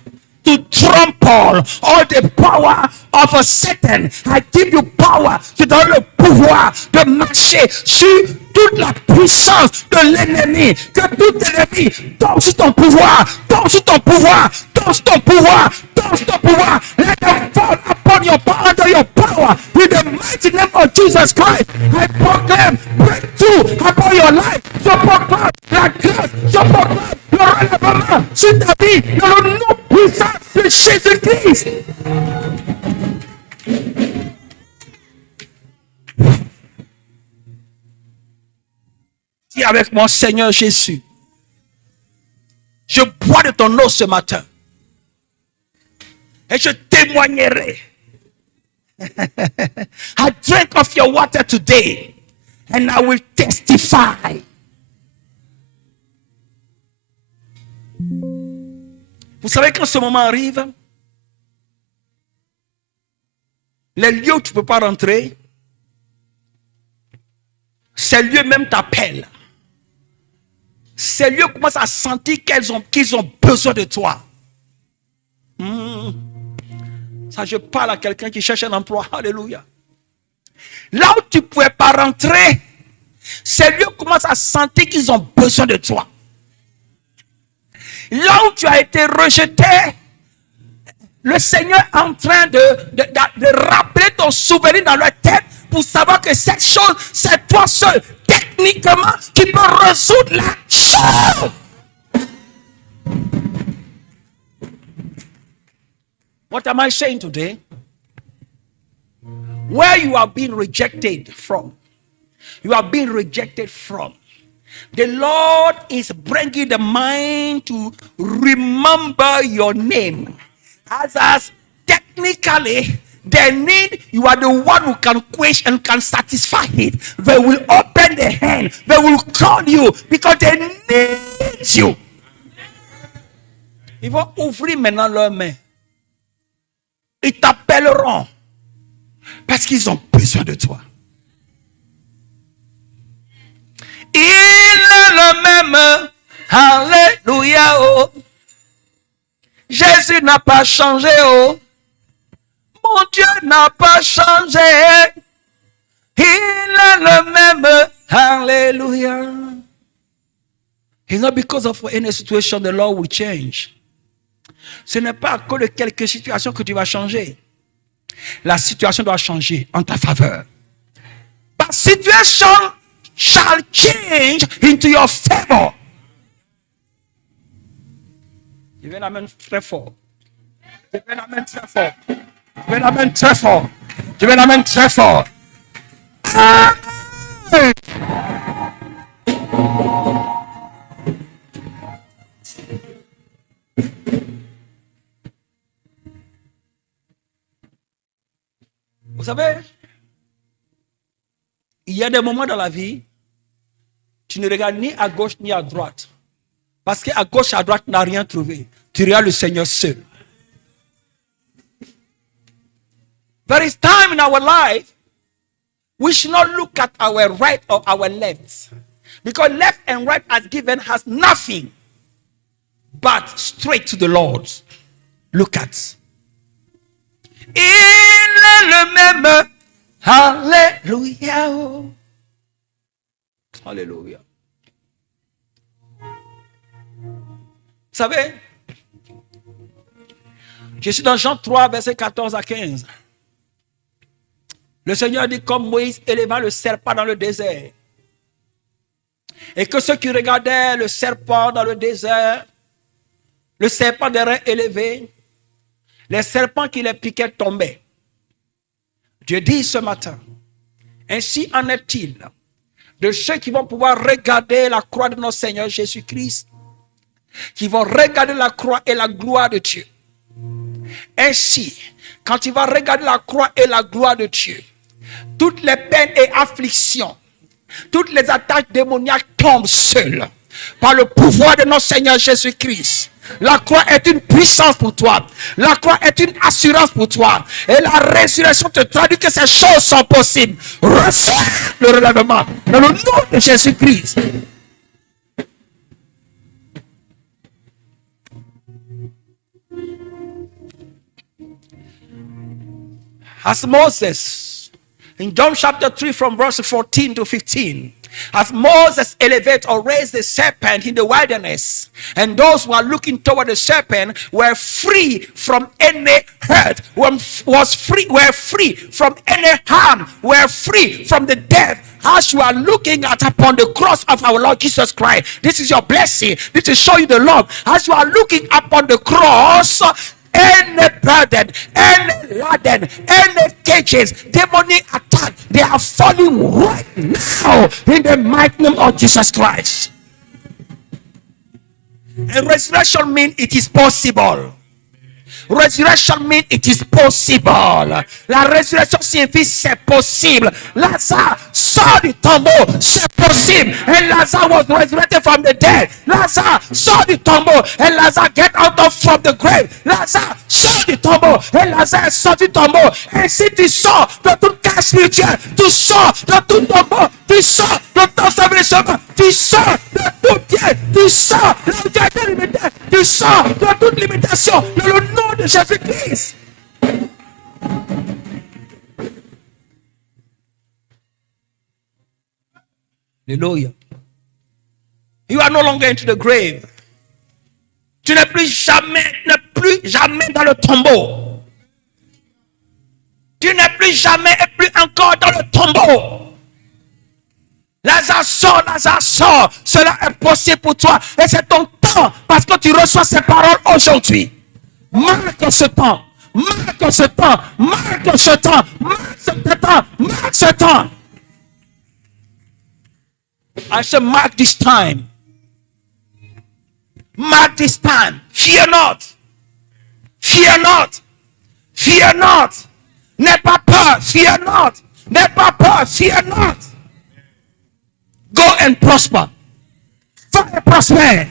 to trample all the power of a Satan. I give you power, to donne le pouvoir de marcher sur toute la puissance de l'ennemi. Que tout ennemi tombe sous ton pouvoir, tombe sous ton pouvoir, tombe sous ton pouvoir, tombe sous ton pouvoir. Let them fall upon your power, under your power. In the mighty name of Jesus Christ, I proclaim breakthrough upon your life. Je proclame la grâce, je proclame le relèvement sur ta vie dans le nom puissant de Jésus-Christ. Dis avec mon Seigneur Jésus, je bois de ton eau ce matin et je témoignerai. I drink of your water today and I will testify. Vous savez quand ce moment arrive, les lieux où tu ne peux pas rentrer, ces lieux même t'appellent. Ces lieux commencent à sentir qu'ils ont besoin de toi. Ça, je parle à quelqu'un qui cherche un emploi. Alléluia. Là où tu ne pouvais pas rentrer, ces lieux commencent à sentir qu'ils ont besoin de toi. Là où tu as été rejeté, le Seigneur est en train de rappeler ton souvenir dans leur tête pour savoir que cette chose, c'est toi seul, techniquement, qui peux résoudre la chose. What am I saying today? Where you are being rejected from, you are being rejected from. The Lord is bringing the mind to remember your name. As technically, they need, you are the one who can quench and can satisfy it. They will open the hand. They will call you because they need you. Ils vont ouvrir maintenant leurs mains. Ils t'appelleront parce qu'ils ont besoin de toi. Il est le même. Alléluia. Oh. Jésus n'a pas changé. Oh. Mon Dieu n'a pas changé. Il est le même. Alléluia. It's not because of any situation the Lord will change. Ce n'est pas à cause de quelques situations que tu vas changer. La situation doit changer en ta faveur. But situation shall change into your favor. Je vais l'amener très fort. Je vais l'amener très fort. Je vais l'amener très fort. Je vais l'amener très fort. Vous savez, il y a des moments dans la vie, tu ne regardes ni à gauche ni à droite. Parce qu'à gauche et à droite, tu n'as rien trouvé. Tu regardes le Seigneur seul. There is time in our life, we should not look at our right or our left. Because left and right has given us nothing but straight to the Lord. Look at. Il est le même. Alléluia. Alléluia. Vous savez, je suis dans Jean 3, verset 14 à 15. Le Seigneur dit, comme Moïse éleva le serpent dans le désert, et que ceux qui regardaient le serpent dans le désert, le serpent des reins élevés, les serpents qui les piquaient tombaient. Dieu dit ce matin, ainsi en est-il de ceux qui vont pouvoir regarder la croix de notre Seigneur Jésus-Christ, qui vont regarder la croix et la gloire de Dieu. Ainsi, quand tu vas regarder la croix et la gloire de Dieu, toutes les peines et afflictions, toutes les attaques démoniaques tombent seules par le pouvoir de notre Seigneur Jésus-Christ. La croix est une puissance pour toi. La croix est une assurance pour toi. Et la résurrection te traduit que ces choses sont possibles. Reçois le relèvement dans le nom de Jésus-Christ. As Moses, in John chapter 3 from verse 14 to 15, as Moses elevated or raised the serpent in the wilderness, and those who are looking toward the serpent were free from any hurt, were free from any harm, were free from the death. As you are looking at upon the cross of our Lord Jesus Christ, this is your blessing. This is show you the love. As you are looking upon the cross, any burden, any laden, any cages, demonic attack, they are falling right now in the mighty name of Jesus Christ. And resurrection means it is possible. Resurrection means it is possible. La résurrection signifie c'est possible. Lazare sort du tombeau, c'est possible. And Lazare was resurrected from the dead. Lazare sort du tombeau, and Lazare get out of from the grave. Lazare sort du tombeau, and Lazare sort du tombeau. Et si tu sors de toute cage spirituelle, tu sors de tout tombeau, tu sors de ton ensevelissement, tu sors de tout pied, tu sors de toute limité, tu sors de toute limitation. Dans le nom de Jésus-Christ. Alléluia. You are no longer into the grave. Tu n'es plus jamais dans le tombeau. Tu n'es plus jamais et plus encore dans le tombeau. Lazare sort. Cela est possible pour toi. Et c'est ton temps parce que tu reçois ces paroles aujourd'hui. Marque ce temps. Marque ce temps. Marque ce temps. Marque ce temps. Marque ce temps. I say mark this time. Mark this time. Fear not. Fear not. Fear not. N'aie pas peur. Fear not. N'aie pas peur. Fear not. Go and prosper. Fire prosper.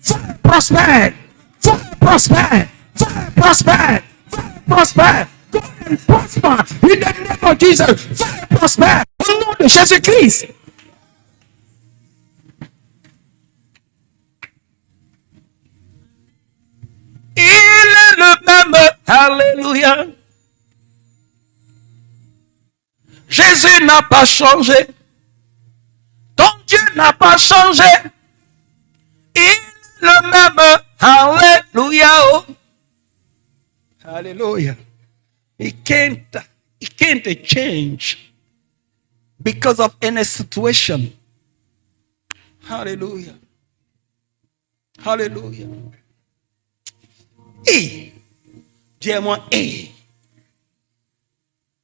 Fire prosper. Fire prosper. Fire prosper. Fire prosper. Go and prosper. In the name of Jesus. Fire prosper. Au nom de Jésus-Christ. Il est le même. Alléluia. Jésus n'a pas changé. Ton Dieu n'a pas changé. Il est le même. Alléluia. Alléluia. He can't change because of any situation. Hallelujah. Hallelujah. Et, dis-moi,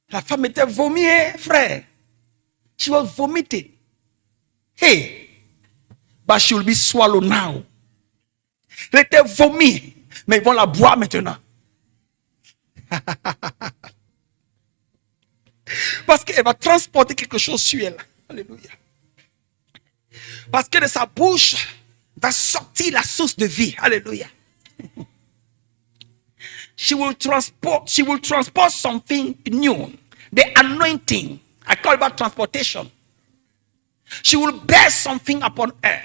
la femme était vomi, frère. She was vomited. Hey, but she will be swallowed now. Elle était vomi, mais ils vont la boire maintenant. Parce qu'elle va transporter quelque chose sur elle. Alléluia. Parce que de sa bouche va sortir la source de vie. Alléluia. She will transport something new. The anointing. I call it transportation. She will bear something upon her.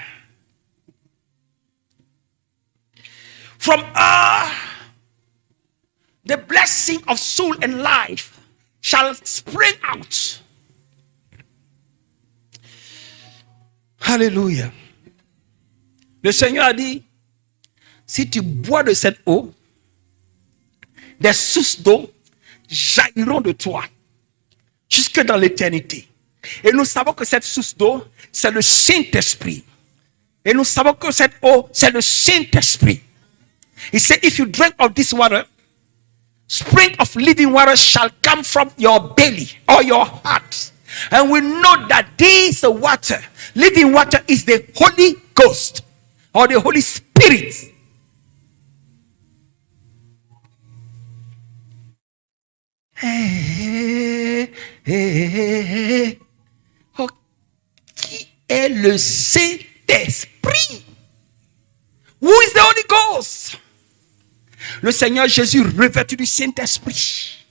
From her, the blessing of soul and life shall spring out. Alléluia. Le Seigneur a dit, si tu bois de cette eau, des sources d'eau jailliront de toi jusque dans l'éternité. Et nous savons que cette source d'eau, c'est le Saint-Esprit. Et nous savons que cette eau, c'est le Saint-Esprit. He said, if you drink of this water, spring of living water shall come from your belly or your heart. And we know that this water, living water, is the Holy Ghost or the Holy Spirit. Oh, qui est le Saint-Esprit? Who is the Holy Ghost? Le Seigneur Jésus revêtu du Saint-Esprit.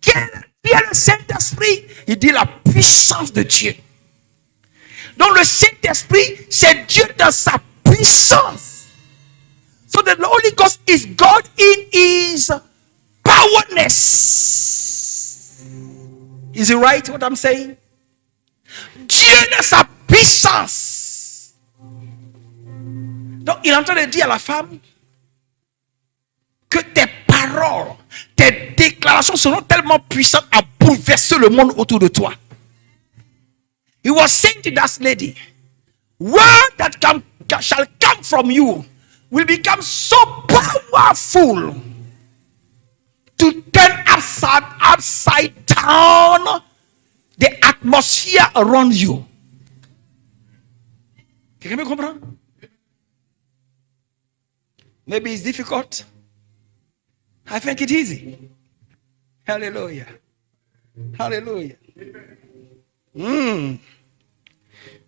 Qui est le Saint-Esprit? Il dit la puissance de Dieu. Donc le Saint-Esprit, c'est Dieu dans sa puissance. So the Holy Ghost is God in his powerness. Is it right what I'm saying? Dieu dans sa puissance. Donc il est en train de dire à la femme que tes paroles, tes déclarations seront tellement puissantes à bouleverser le monde autour de toi. He was saying to that lady, word that shall come from you will become so powerful to turn upside down the atmosphere around you. Quelqu'un me comprend? Maybe it's difficult. I think it's easy. Hallelujah. Hallelujah.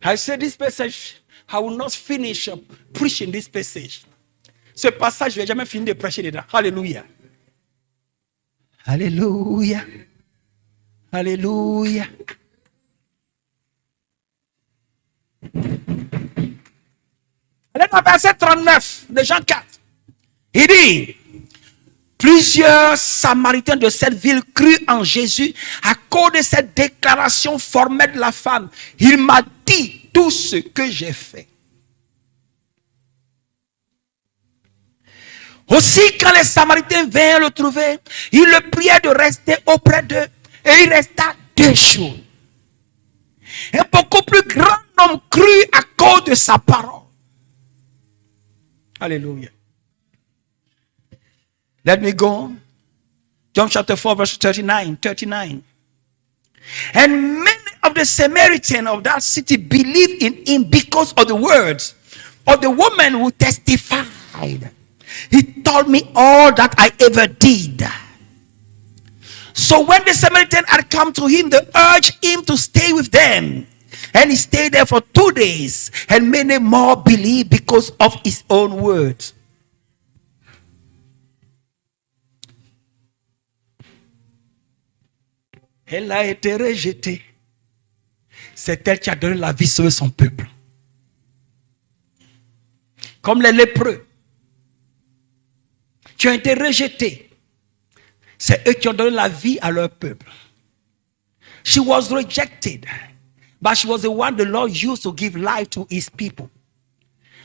I said this passage, I will not finish preaching this passage. Ce passage, je ne vais jamais finir de prêcher dedans. Hallelujah. Alléluia. Alléluia. Allez dans verset 39 de Jean 4. Il dit, plusieurs Samaritains de cette ville crurent en Jésus à cause de cette déclaration formelle de la femme. Il m'a dit tout ce que j'ai fait. Aussi, quand les Samaritains vinrent le trouver, ils le prièrent de rester auprès d'eux. Et il resta 2 jours. Un beaucoup plus grand nombre crut à cause de sa parole. Alléluia. Let me go. John chapter 4, verse 39. And many of the Samaritans of that city believed in him because of the words of the woman who testified. He told me all that I ever did. So when the Samaritans had come to him, they urged him to stay with them. And he stayed there for 2 days. And many more believed because of his own words. Elle a été rejetée. C'est elle qui a donné la vie sur son peuple. Comme les lépreux qui ont été rejetés. C'est eux qui ont donné la vie à leur peuple. She was rejected, but she was the one the Lord used to give life to his people.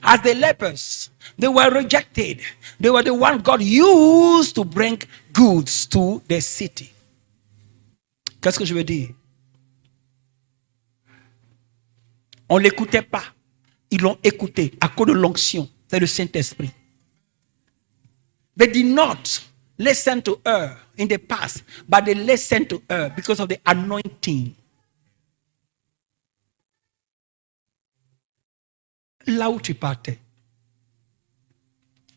As the lepers, they were rejected. They were the one God used to bring goods to the city. Qu'est-ce que je veux dire? On ne l'écoutait pas. Ils l'ont écouté à cause de l'onction. C'est le Saint-Esprit. They did not listen to her in the past, but they listened to her because of the anointing. Là où tu partais,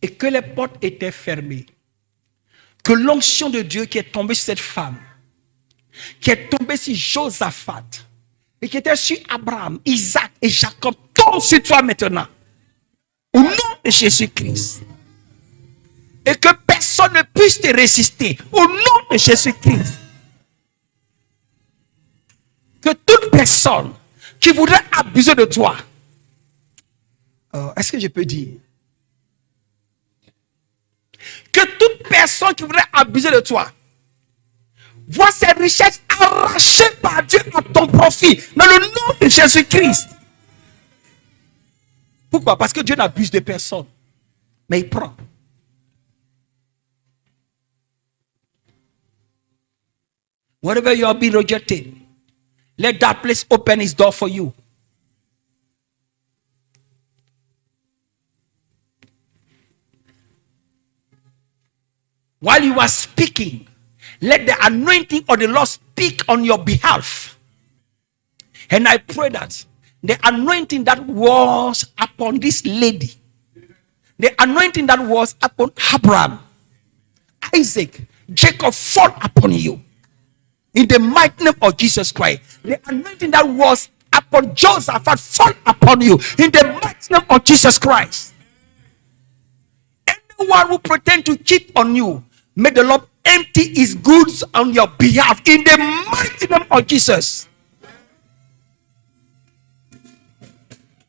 et que les portes étaient fermées, que l'onction de Dieu qui est tombée sur cette femme, qui est tombée sur Josaphat, et qui était sur Abraham, Isaac et Jacob, tombe sur toi maintenant, au nom de Jésus-Christ. Et que personne ne puisse te résister, au nom de Jésus-Christ. Que toute personne qui voudrait abuser de toi, est-ce que je peux dire? Que toute personne qui voudrait abuser de toi, voit ses richesses arrachées par Dieu à ton profit, dans le nom de Jésus-Christ. Pourquoi? Parce que Dieu n'abuse de personne. Mais il prend. Wherever you are being rejected, let that place open its door for you. While you are speaking, let the anointing of the Lord speak on your behalf. And I pray that the anointing that was upon this lady, the anointing that was upon Abraham, Isaac, Jacob, fall upon you. In the mighty name of Jesus Christ. The anointing that was upon Joseph fall upon you. In the mighty name of Jesus Christ. Anyone who pretend to cheat on you, may the Lord empty his goods on your behalf. In the mighty name of Jesus.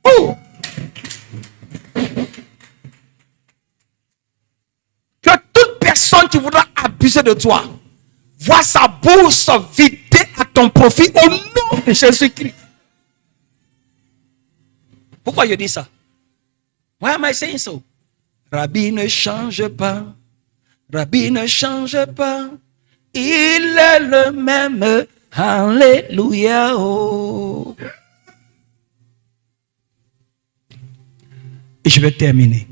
Oh. Que toute personne qui voudra abuser de toi, vois sa bourse vidée à ton profit au nom de Jésus-Christ. Pourquoi je dis ça? Why am I saying so? Rabbi ne change pas. Rabbi ne change pas. Il est le même. Alléluia. Oh. Et je vais terminer.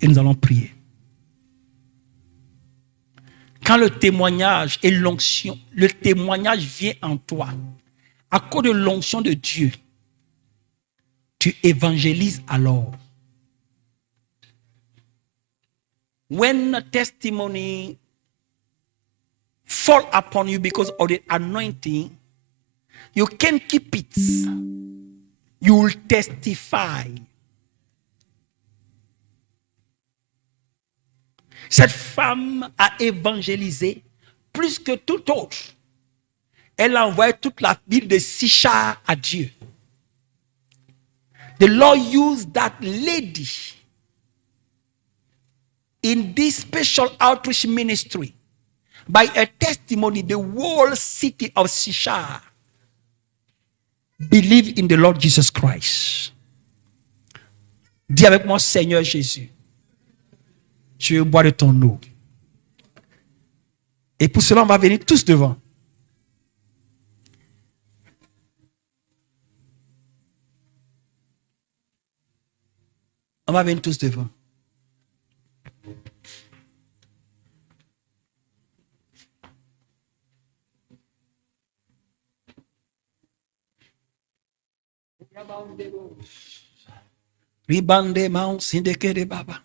Et nous allons prier. Quand le témoignage et l'onction, le témoignage vient en toi, à cause de l'onction de Dieu, tu évangélises alors. When testimony fall upon you because of the anointing, you can't keep it. You will testify. Cette femme a évangélisé plus que tout autre. Elle a envoyé toute la ville de Sichar à Dieu. The Lord used that lady in this special outreach ministry. By a testimony, the whole city of Sichar believe in the Lord Jesus Christ. Dis avec moi, Seigneur Jésus, je veux boire de ton eau. Et pour cela, on va venir tous devant. On va venir tous devant. Ribande maun sindeke de baba.